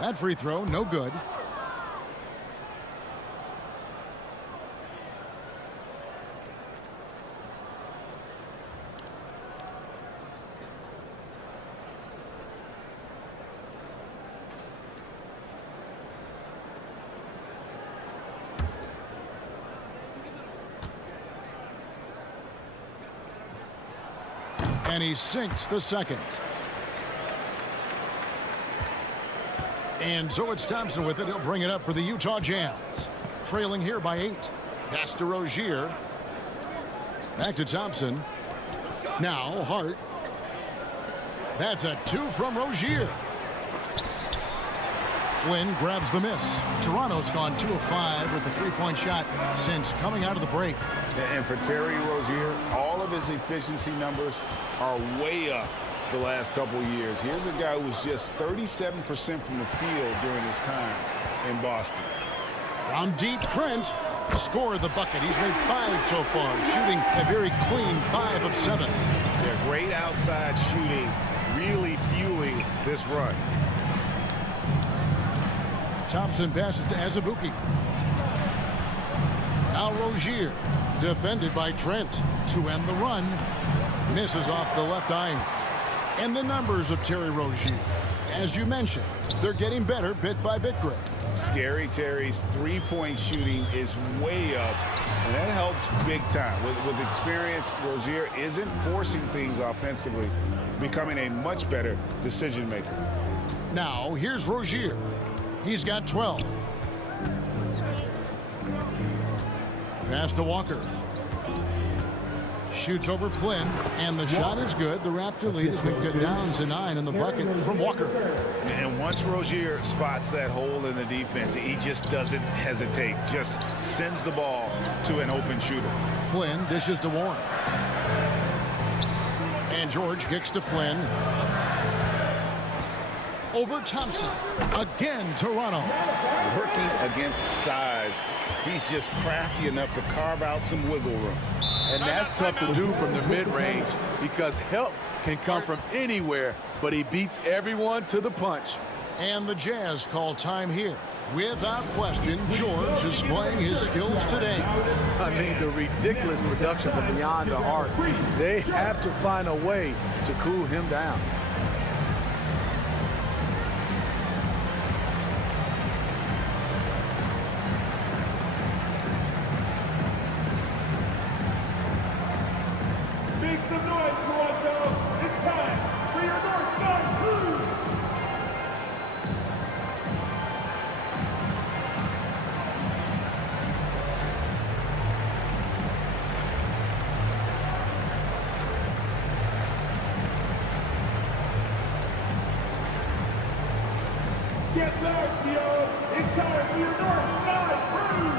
That free throw, no good. And he sinks the second. And so it's Thompson with it. He'll bring it up for the Utah Jazz. Trailing here by 8. Pass to Rozier. Back to Thompson. Now Hart. That's a 2 from Rozier. Flynn grabs the miss. Toronto's gone 2 of 5 with the three-point shot since coming out of the break. And for Terry Rozier, all of his efficiency numbers are way up the last couple of years. Here's a guy who was just 37% from the field during his time in Boston. From deep, Trent scored the bucket. He's made 5 so far, shooting a very clean 5 of 7. Yeah, great outside shooting, really fueling this run. Thompson passes to Azubuike. Now Rozier, defended by Trent to end the run. Misses off the left iron. And the numbers of Terry Rozier, as you mentioned, they're getting better bit by bit, Greg. Scary Terry's three-point shooting is way up, and that helps big time. With experience, Rozier isn't forcing things offensively, becoming a much better decision maker. Now here's Rozier. He's got 12. Pass to Walker. Shoots over Flynn, and the shot is good. The Raptor lead has been cut down to 9 in the bucket from Walker. And once Rozier spots that hole in the defense, he just doesn't hesitate. Just sends the ball to an open shooter. Flynn dishes to Warren. And George kicks to Flynn. Over Thompson. Again, Toronto. Working against size, he's just crafty enough to carve out some wiggle room. And that's tough to do from the mid-range because help can come from anywhere, but he beats everyone to the punch. And the Jazz call time here. Without question, George is playing his skills today. I mean, the ridiculous production from beyond the arc. They have to find a way to cool him down. Make some noise, Toronto. It's time for your North Side Crew. Get loud, Theo. It's time for your North Side Crew.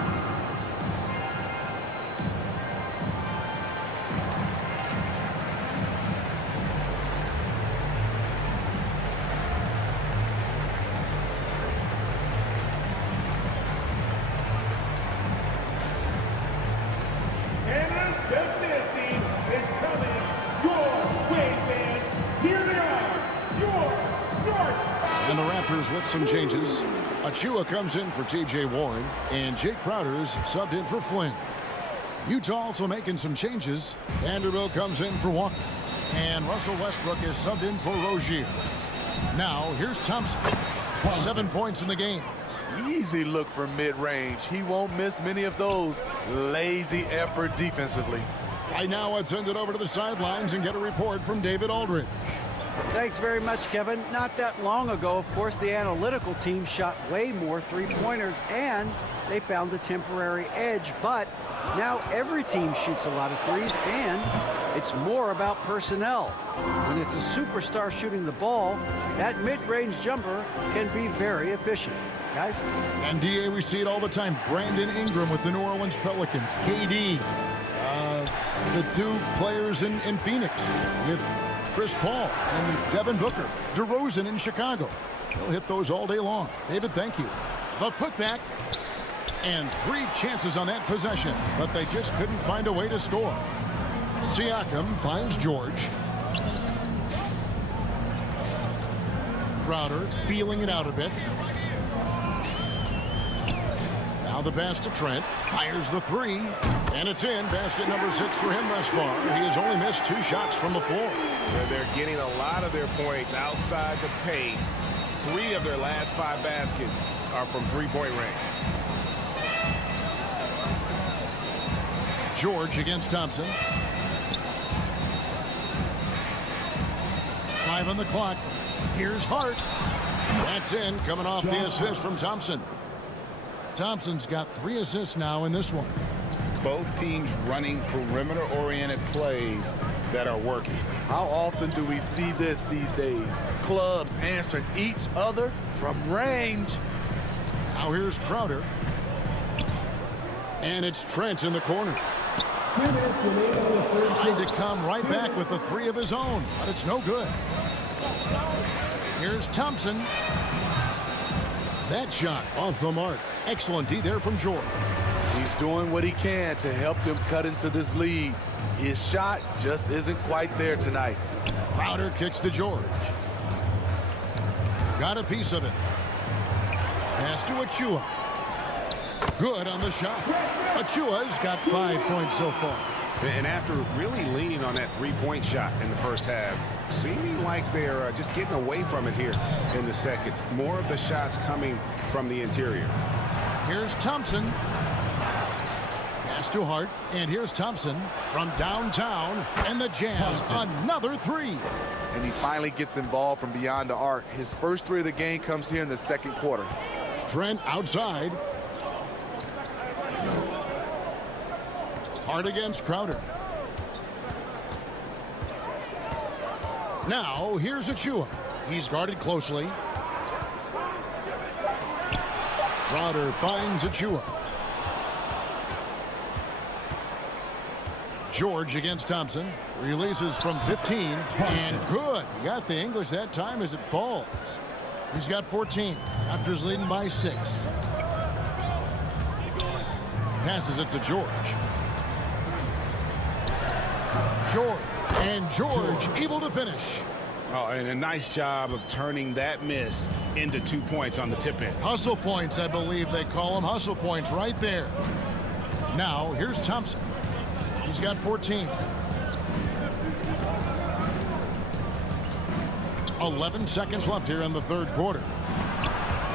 Canada's best dance team is coming your way, fans. Here they are, your North. And the Raptors with some changes. Achua comes in for T.J. Warren, and Jake Crowder's subbed in for Flynn. Utah also making some changes. Vanderbilt comes in for Walker, and Russell Westbrook is subbed in for Rozier. Now here's Thompson. 7 points in the game. Easy look from mid-range. He won't miss many of those. Lazy effort defensively. Right now, let's send it over to the sidelines and get a report from David Aldridge. Thanks very much, Kevin. Not that long ago, of course, the analytical team shot way more three-pointers, and they found a temporary edge. But now every team shoots a lot of threes, and it's more about personnel. When it's a superstar shooting the ball, that mid-range jumper can be very efficient. Guys? And DA, we see it all the time. Brandon Ingram with the New Orleans Pelicans. KD. The 2 players in Phoenix with Chris Paul and Devin Booker. DeRozan in Chicago. They'll hit those all day long. David, thank you. The putback. And 3 chances on that possession, but they just couldn't find a way to score. Siakam finds George. Crowder feeling it out a bit. Now the pass to Trent. Fires the 3. And it's in. Basket number 6 for him thus far. He has only missed 2 shots from the floor. They're getting a lot of their points outside the paint. 3 of their last 5 baskets are from three-point range. George against Thompson. 5 on the clock. Here's Hart. That's in, coming off the assist from Thompson. Thompson's got 3 assists now in this one. Both teams running perimeter-oriented plays that are working. How often do we see this these days? Clubs answering each other from range. Now here's Crowder. And it's Trent in the corner. 2 minutes remaining in the first. Trying to come right back with the 3 of his own, but it's no good. Here's Thompson. That shot off the mark. Excellent D there from George. He's doing what he can to help them cut into this lead. His shot just isn't quite there tonight. Crowder kicks to George. Got a piece of it. Pass to Achua. Good on the shot. Achua's got 5 points so far. And after really leaning on that three-point shot in the first half, seeming like they're just getting away from it here in the second. More of the shots coming from the interior. Here's Thompson. Pass to Hart. And here's Thompson from downtown. And the Jazz, another 3. And he finally gets involved from beyond the arc. His first 3 of the game comes here in the second quarter. Trent outside. Hart against Crowder. Now, here's Achua. He's guarded closely. Crowder finds Achua. George against Thompson. Releases from 15. And good. He got the English that time as it falls. He's got 14. Raptors leading by 6. Passes it to George. George able to finish. Oh, and a nice job of turning that miss into 2 points on the tip in. Hustle points, I believe they call them. Hustle points right there. Now, here's Thompson. He's got 14. 11 seconds left here in the third quarter.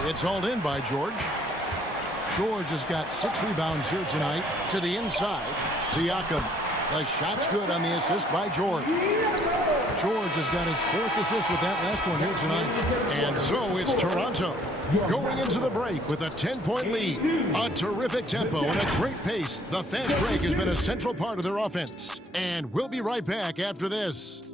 It's hauled in by George. George has got 6 rebounds here tonight. To the inside, Siakam. The shot's good on the assist by George. George has got his 4th assist with that last one here tonight. And so it's Toronto going into the break with a 10-point lead. A terrific tempo and a great pace. The fast break has been a central part of their offense. And we'll be right back after this.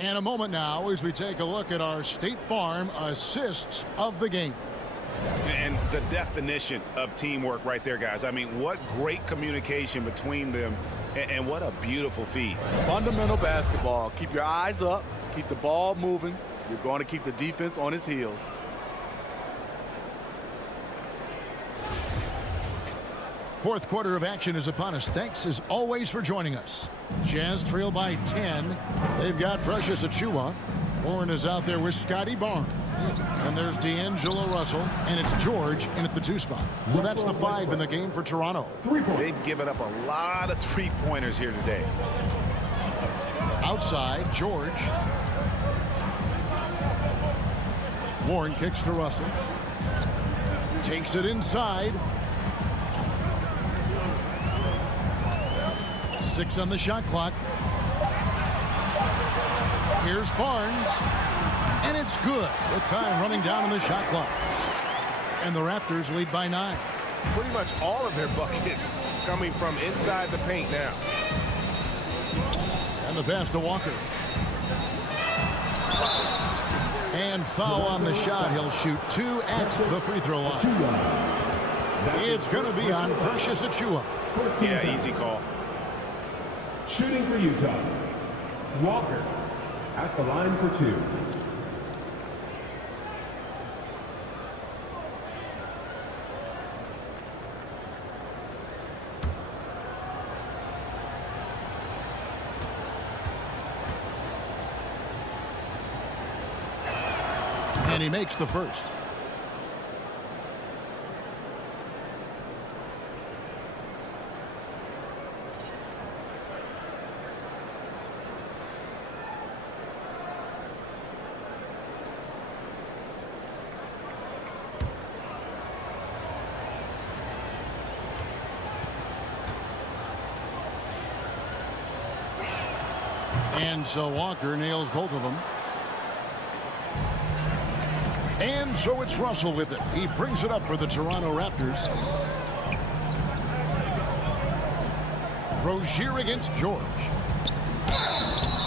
And a moment now as we take a look at our State Farm assists of the game. And the definition of teamwork right there, guys. I mean, what great communication between them, and what a beautiful feed. Fundamental basketball. Keep your eyes up. Keep the ball moving. You're going to keep the defense on its heels. Fourth quarter of action is upon us. Thanks as always for joining us. Jazz trail by 10. They've got Precious Achua. Warren is out there with Scotty Barnes. And there's D'Angelo Russell. And it's George in at the 2 spot. So that's the 5 in the game for Toronto. They've given up a lot of three-pointers here today. Outside, George. Warren kicks to Russell. Takes it inside. 6 on the shot clock. Here's Barnes. And it's good with time running down on the shot clock. And the Raptors lead by 9. Pretty much all of their buckets coming from inside the paint now. And the pass to Walker. And foul on the shot. He'll shoot 2 at the free throw line. It's going to be on Precious Achua. Yeah, easy call. Shooting for Utah, Walker at the line for 2. And he makes the first. And so Walker nails both of them. And so it's Russell with it. He brings it up for the Toronto Raptors. Rozier against George.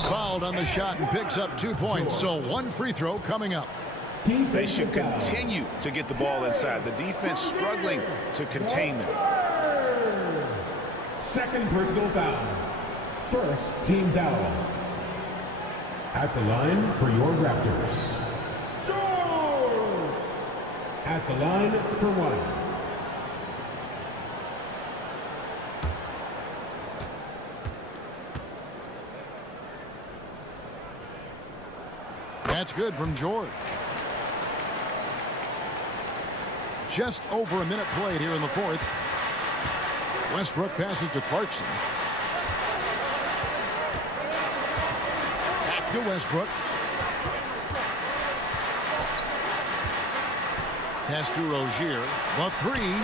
Fouled on the shot and picks up 2 points. So one free throw coming up. They should continue to get the ball inside. The defense struggling to contain them. Second personal foul. First team foul. At the line for your Raptors. George! At the line for one. That's good from George. Just over a minute played here in the fourth. Westbrook passes to Clarkson. Back to Westbrook. Pass to Rozier. The three.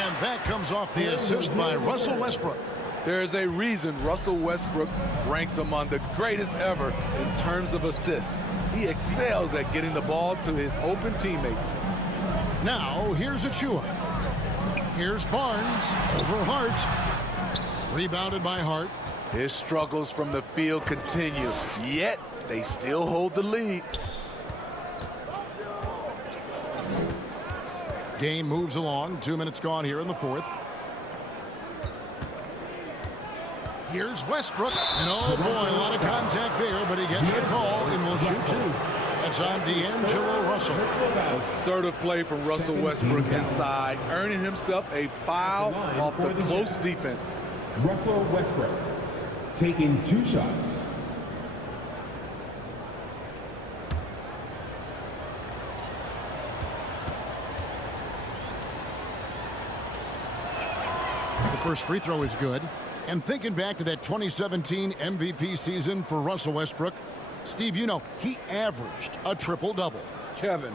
And that comes off the assist by Russell Westbrook. There is a reason Russell Westbrook ranks among the greatest ever in terms of assists. He excels at getting the ball to his open teammates. Now, here's Achua. Here's Barnes over Hart. Rebounded by Hart. His struggles from the field continue, yet they still hold the lead. Game moves along. 2 minutes gone here in the fourth. Here's Westbrook. And oh boy, a lot of contact there, but he gets the call and will shoot two. That's on D'Angelo Russell. Assertive play from Russell Westbrook inside, earning himself a foul off the close defense. Russell Westbrook taking 2 shots. The first free throw is good. And thinking back to that 2017 MVP season for Russell Westbrook, Steve, you know, he averaged a triple-double. Kevin,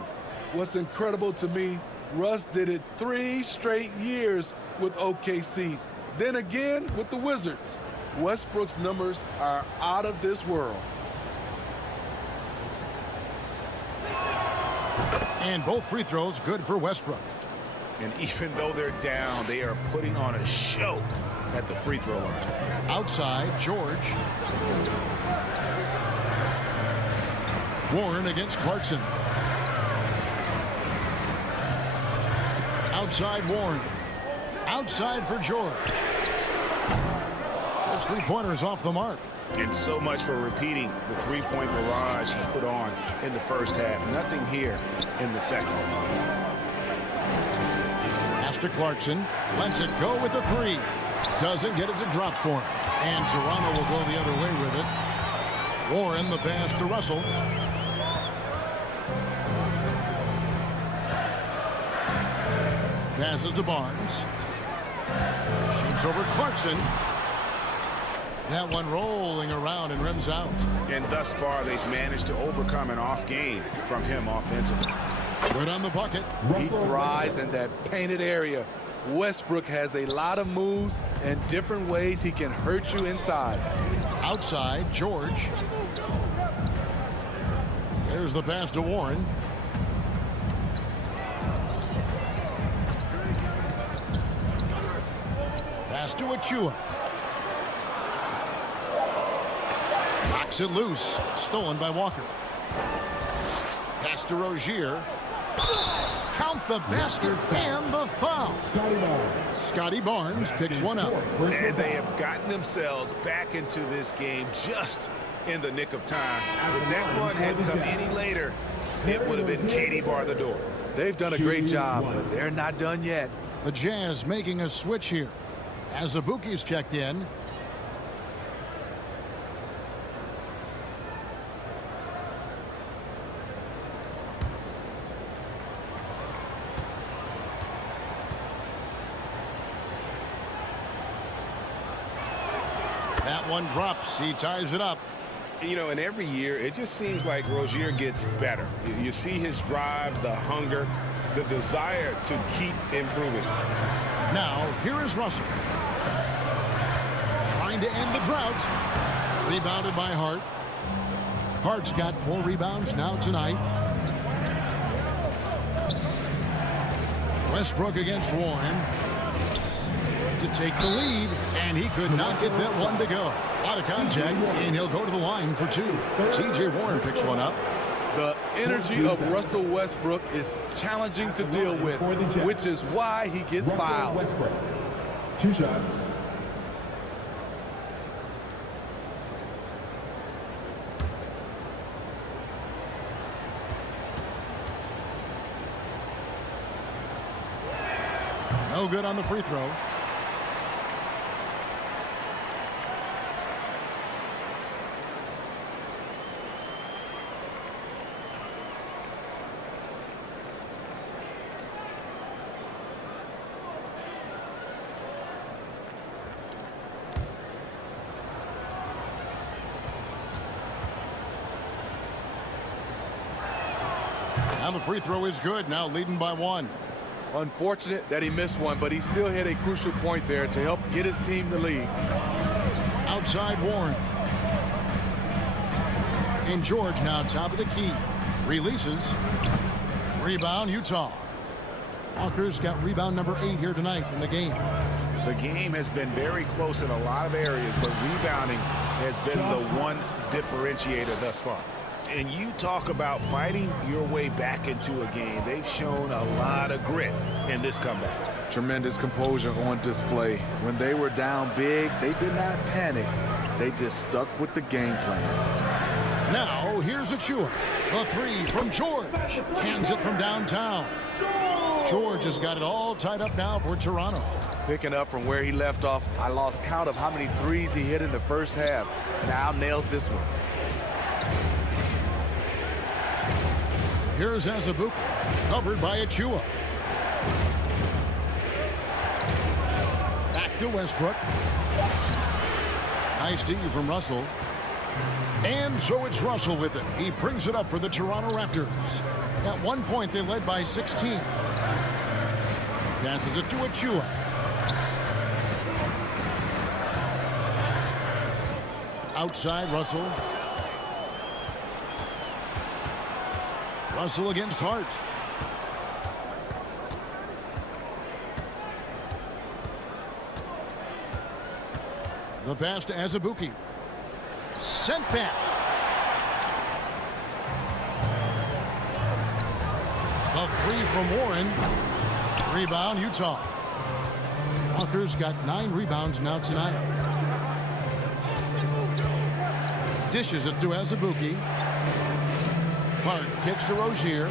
what's incredible to me, Russ did it 3 straight years with OKC, then again with the Wizards. Westbrook's numbers are out of this world. And both free throws good for Westbrook. And even though they're down, they are putting on a show at the free throw line. Outside, George. Warren against Clarkson. Outside Warren. Outside for George. Those three-pointers off the mark. And so much for repeating the three-point barrage he put on in the first half. Nothing here in the second. Pass to Clarkson. Lets it go with the three. Doesn't get it to drop for him. And Toronto will go the other way with it. Warren the pass to Russell. Passes to Barnes. Shoots over Clarkson. That one rolling around and rims out. And thus far, they've managed to overcome an off game from him offensively. Good on the bucket. He thrives in that painted area. Westbrook has a lot of moves and different ways he can hurt you inside. Outside, George. There's the pass to Warren. Pass to Achua. Knocks it loose. Stolen by Walker. Pass to Rozier. Count the basket and the foul. Scotty Barnes picks one up. And they have gotten themselves back into this game just in the nick of time. If that one had come any later, it would have been Katie bar the door. They've done a great job, but they're not done yet. The Jazz making a switch here. As Azubuike's checked in. That one drops. He ties it up. You know, and every year, it just seems like Rozier gets better. You see his drive, the hunger, the desire to keep improving. Now, here is Russell. Trying to end the drought. Rebounded by Hart. Hart's got 4 rebounds now tonight. Westbrook against Warren to take the lead, and he could not get that one to go. A lot of contact, and he'll go to the line for 2. T.J. Warren picks one up. The energy of Russell Westbrook is challenging to deal with, which is why he gets fouled. 2 shots. No good on the free throw. And the free throw is good, now leading by 1. Unfortunate that he missed one, but he still hit a crucial point there to help get his team the lead. Outside Warren. And George now top of the key. Releases. Rebound, Utah. Walker's got rebound number 8 here tonight in the game. The game has been very close in a lot of areas, but rebounding has been the one differentiator thus far. And you talk about fighting your way back into a game. They've shown a lot of grit in this comeback. Tremendous composure on display. When they were down big, they did not panic. They just stuck with the game plan. Now, here's Achua. The 3 from George. Cans it from downtown. George has got it all tied up now for Toronto. Picking up from where he left off, I lost count of how many threes he hit in the first half. Now nails this one. Here's Azubuike, covered by Achua. Back to Westbrook. Nice D from Russell. And so it's Russell with it. He brings it up for the Toronto Raptors. At one point, they led by 16. Passes it to Achua. Outside, Russell. Russell against Hart. The pass to Azubuike. Sent back. The 3 from Warren. Rebound, Utah. Walker's got 9 rebounds now tonight. Dishes it to Azubuike. Hart kicks to Rozier.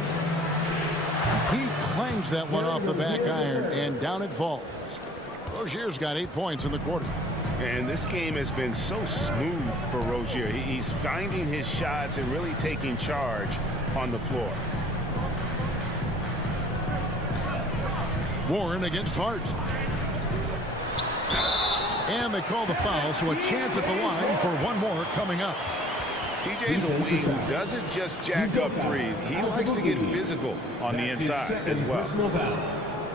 He clangs that one off the back iron, and down it falls. Rozier's got 8 points in the quarter. And this game has been so smooth for Rozier. He's finding his shots and really taking charge on the floor. Warren against Hart. And they call the foul, so a chance at the line for one more coming up. TJ's a wing who doesn't just jack up threes. He likes to get physical on the inside as well.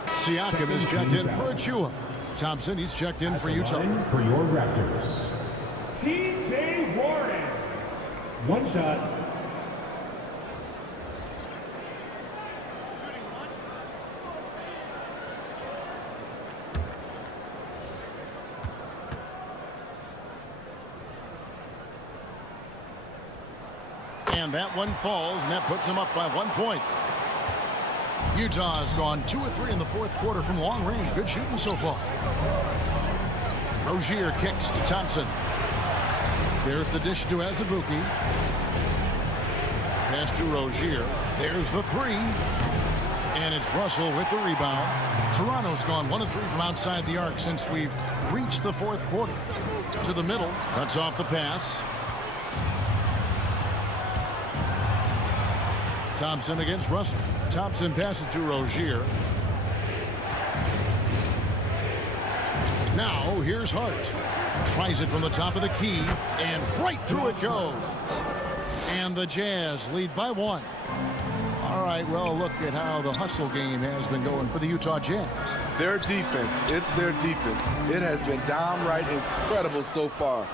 Siakam is checked in for Achua. Thompson, he's checked in for Utah. For your Raptors, T.J. Warren. 1 shot. And that one falls, and that puts him up by 1 point. Utah has gone 2 of 3 in the fourth quarter from long range. Good shooting so far. Rozier kicks to Thompson. There's the dish to Azubuike. Pass to Rozier. There's the 3. And it's Russell with the rebound. Toronto's gone 1 of 3 from outside the arc since we've reached the fourth quarter. To the middle. Cuts off the pass. Thompson against Russell. Thompson passes to Rozier. Now here's Hart. Tries it from the top of the key, and right through it goes. And the Jazz lead by 1. All right, well, look at how the hustle game has been going for the Utah Jazz. Their defense, it's their defense. It has been downright incredible so far.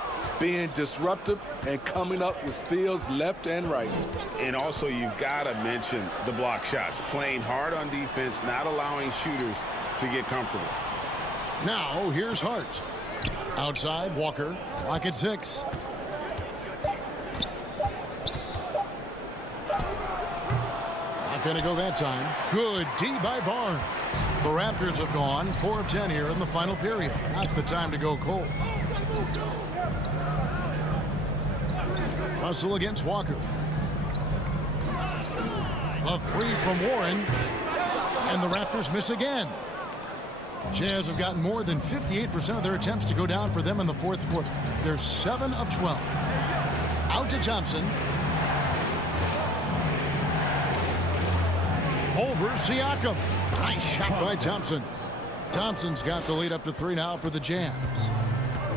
being disruptive and coming up with steals left and right. And also, you've got to mention the block shots. Playing hard on defense, not allowing shooters to get comfortable. Now, here's Hart. Outside, Walker. Clock at 6. Not going to go that time. Good D by Barnes. The Raptors have gone 4 of 10 here in the final period. Not the time to go cold. Russell against Walker. A 3 from Warren. And the Raptors miss again. The Jazz have gotten more than 58% of their attempts to go down for them in the fourth quarter. They're 7 of 12. Out to Thompson. Over Siakam. Nice shot by Thompson. Thompson's got the lead up to 3 now for the Jazz.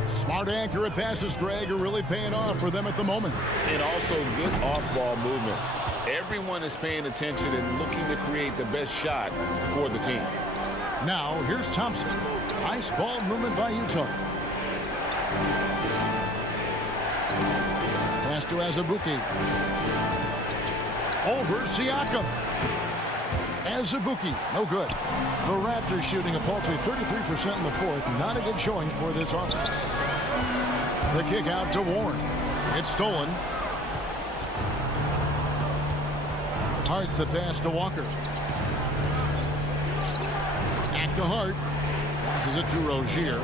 Smart, accurate passes, Greg, are really paying off for them at the moment. And also good off-ball movement. Everyone is paying attention and looking to create the best shot for the team. Now, here's Thompson. Nice ball movement by Utah. Pass to Azubuike. Over Siakam. Azubuike, no good. The Raptors shooting a paltry 33% in the fourth. Not a good showing for this offense. The kick out to Warren. It's stolen. Hart the pass to Walker. Back to Hart. Passes it to Rozier.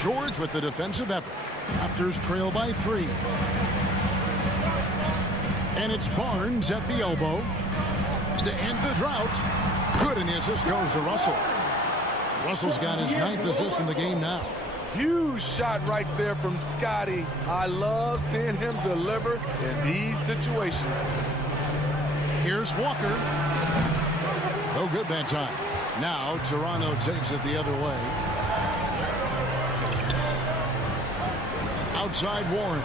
George with the defensive effort. Raptors trail by 3. And it's Barnes at the elbow to end the drought. Good, and the assist goes to Russell. Russell's got his 9th assist in the game now. Huge shot right there from Scotty. I love seeing him deliver in these situations. Here's Walker. No good that time. Now Toronto takes it the other way. Outside Warren.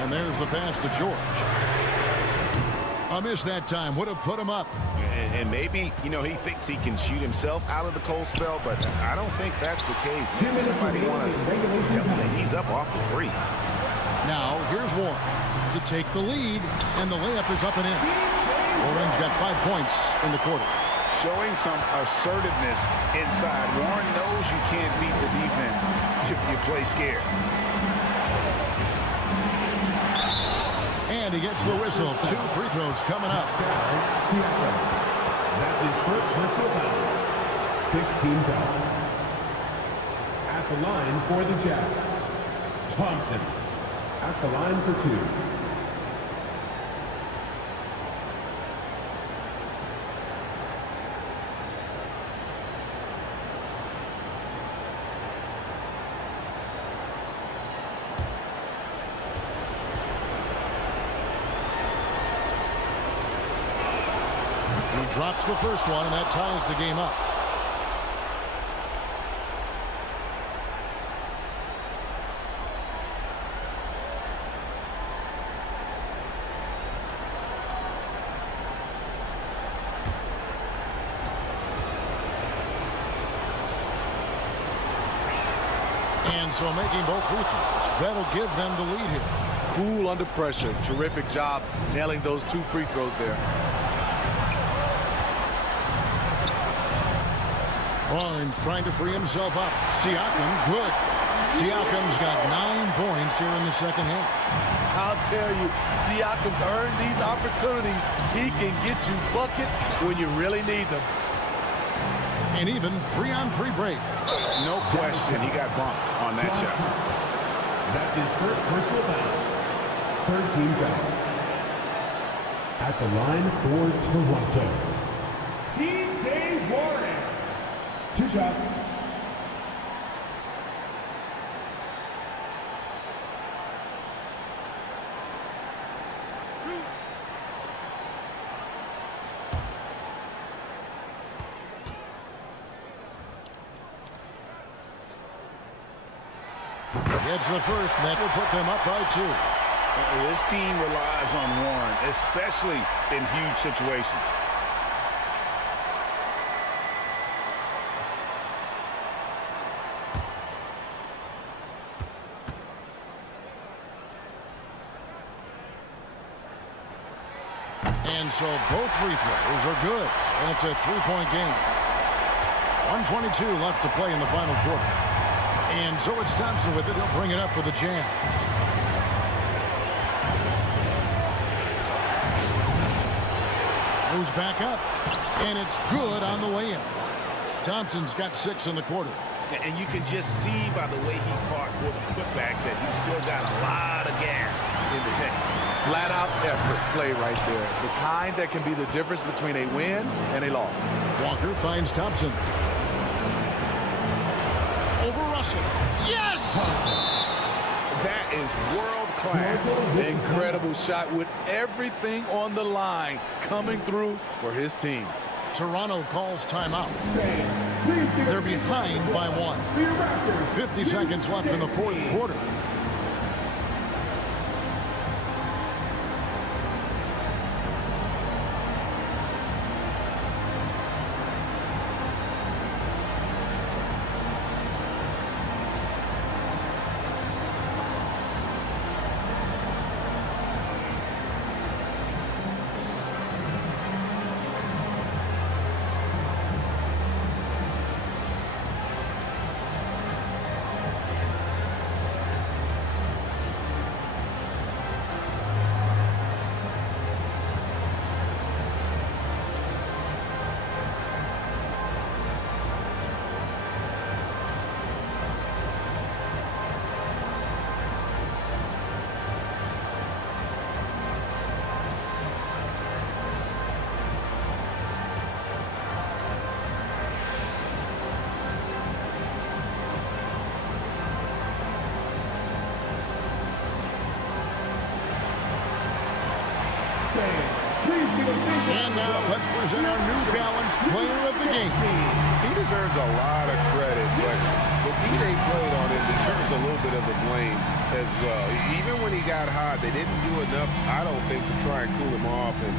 And there's the pass to George. A miss that time. Would have put him up. And maybe, he thinks he can shoot himself out of the cold spell, but I don't think that's the case. Maybe somebody want to tell him that he's up off the threes. Now, here's Warren to take the lead, and the layup is up and in. Warren's got 5 points in the quarter. Showing some assertiveness inside. Warren knows you can't beat the defense if you play scared. And he gets the whistle. 2 free throws coming up. That's his first personal foul. 15 foul. At the line for the Jazz, Thompson. At the line for 2. He drops the first one, and that ties the game up. And so making both free throws. That'll give them the lead here. Cool under pressure. Terrific job nailing those 2 free throws there. Barnes trying to free himself up. Siakam, good. Siakam's got 9 points here in the second half. I'll tell you, Siakam's earned these opportunities. He can get you buckets when you really need them. And even 3-on-3 break. No question, he got bumped on that shot. That's his first personal foul. 13 foul. At the line for Toronto, T.J. Warren. 2 shots. Gets the first. That will put them up by 2. This team relies on Warren, especially in huge situations. And so both free throws are good. And it's a three-point game. 1:22 left to play in the final quarter. And so it's Thompson with it. He'll bring it up with a jam. Moves back up. And it's good on the way in. Thompson's got 6 in the quarter. And you can just see by the way he fought for the putback that he's still got a lot of gas in the tank. Flat-out effort play right there. The kind that can be the difference between a win and a loss. Walker finds Thompson. Over Russell. Yes! That is world-class. Incredible shot with everything on the line coming through for his team. Toronto calls timeout. They're behind by 1. 50 seconds left in the fourth quarter. And now let's present our New Balance player of the game. He deserves a lot of credit, but the D they played on him deserves a little bit of the blame as well. Even when he got hot, they didn't do enough, I don't think, to try and cool him off. And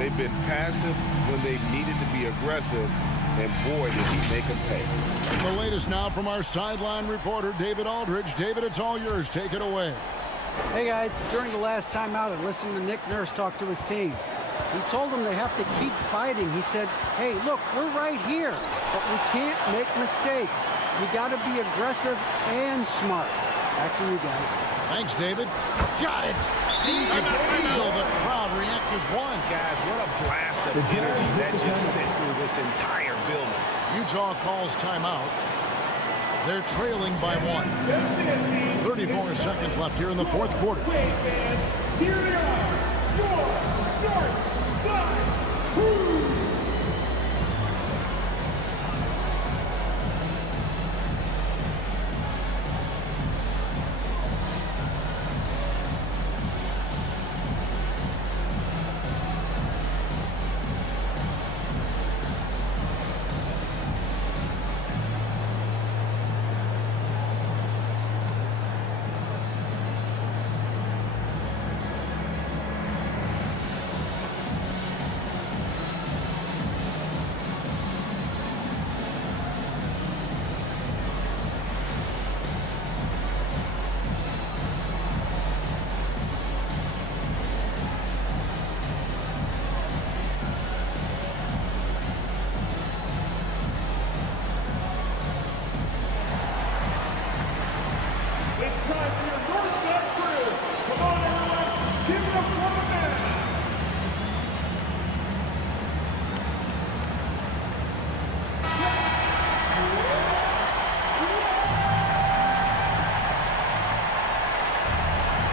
they've been passive when they needed to be aggressive. And boy, did he make them pay. The latest now from our sideline reporter, David Aldridge. David, it's all yours. Take it away. Hey, guys. During the last timeout, I listened to Nick Nurse talk to his team. He told them they have to keep fighting. He said, hey, look, we're right here, but we can't make mistakes. We got to be aggressive and smart. Back to you guys. Thanks, David. Got it. You can feel the crowd react as one. Guys, what a blast of energy that just sent through this entire building. Utah calls timeout. They're trailing by 1. 34 seconds left here in the fourth quarter. Here they are, your North Side Crew.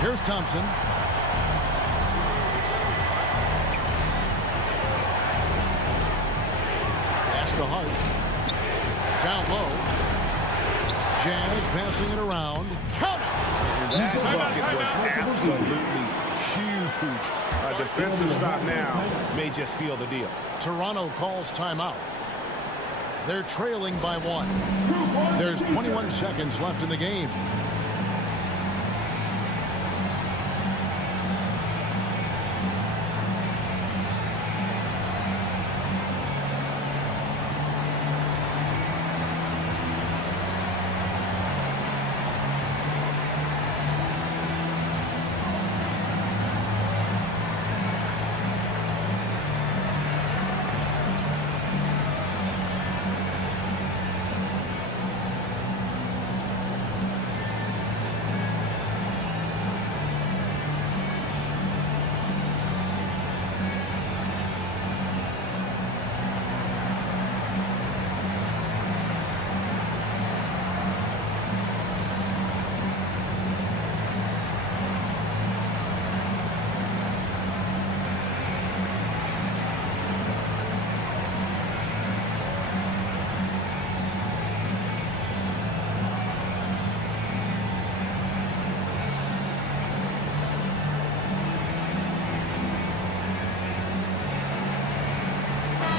Here's Thompson. Pass to Hart. Down low. Jazz passing it around. Count it! And that bucket was absolutely huge. A defensive stop now may just seal the deal. Toronto calls timeout. They're trailing by 1. There's 21 seconds left in the game.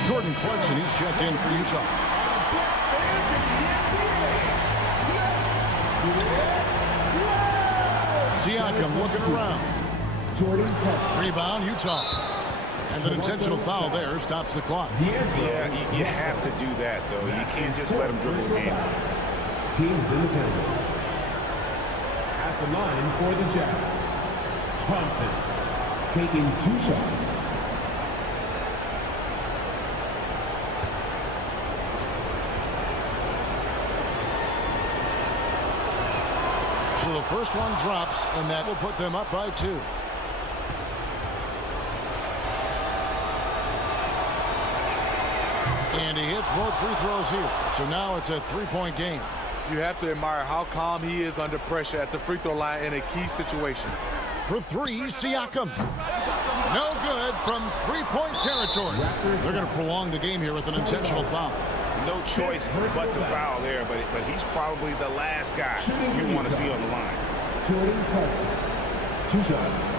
Jordan Clarkson, he's checked in for Utah. Siakam looking around. Rebound, Utah. And an intentional foul there stops the clock. Yeah, you have to do that, though. You can't just let him dribble the game. Teams in the penalty. At the line for the Jazz, Thompson taking 2 shots. So the first one drops, and that will put them up by 2. And he hits both free throws here. So now it's a 3-point game. You have to admire how calm he is under pressure at the free throw line in a key situation. For 3, Siakam. No good from 3-point territory. They're going to prolong the game here with an intentional foul. No choice but to foul there, but he's probably the last guy you want to see on the line. Jordan Clarkson, 2 shots.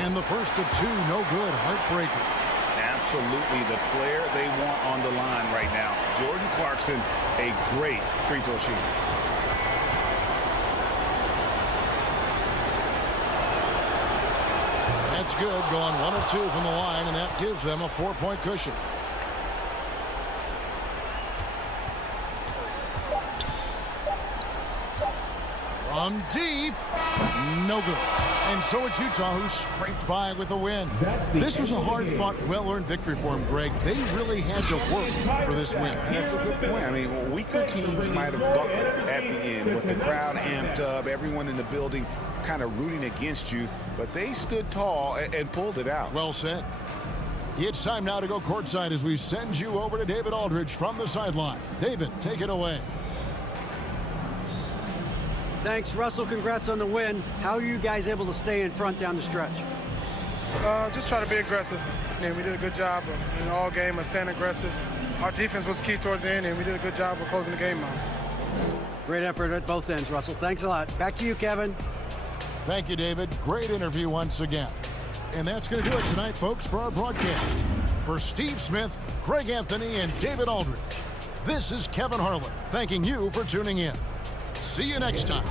And the first of 2, no good. Heartbreaker. Absolutely the player they want on the line right now. Jordan Clarkson, a great free throw shooter. That's good. Going 1 of 2 from the line, and that gives them a 4-point cushion. From deep, no good. And so it's Utah who scraped by with a win. This was a hard-fought, well-earned victory for them, Greg. They really had to work for this win. That's a good point. I mean, weaker teams might have buckled at the end with the crowd amped up, everyone in the building kind of rooting against you, but they stood tall and pulled it out. Well said. It's time now to go courtside as we send you over to David Aldridge from the sideline. David, take it away. Thanks, Russell. Congrats on the win. How are you guys able to stay in front down the stretch? Just try to be aggressive. And we did a good job in all game of staying aggressive. Our defense was key towards the end, and we did a good job of closing the game out. Great effort at both ends, Russell. Thanks a lot. Back to you, Kevin. Thank you, David. Great interview once again. And that's going to do it tonight, folks, for our broadcast. For Steve Smith, Greg Anthony, and David Aldridge, this is Kevin Harlan thanking you for tuning in. See you next time.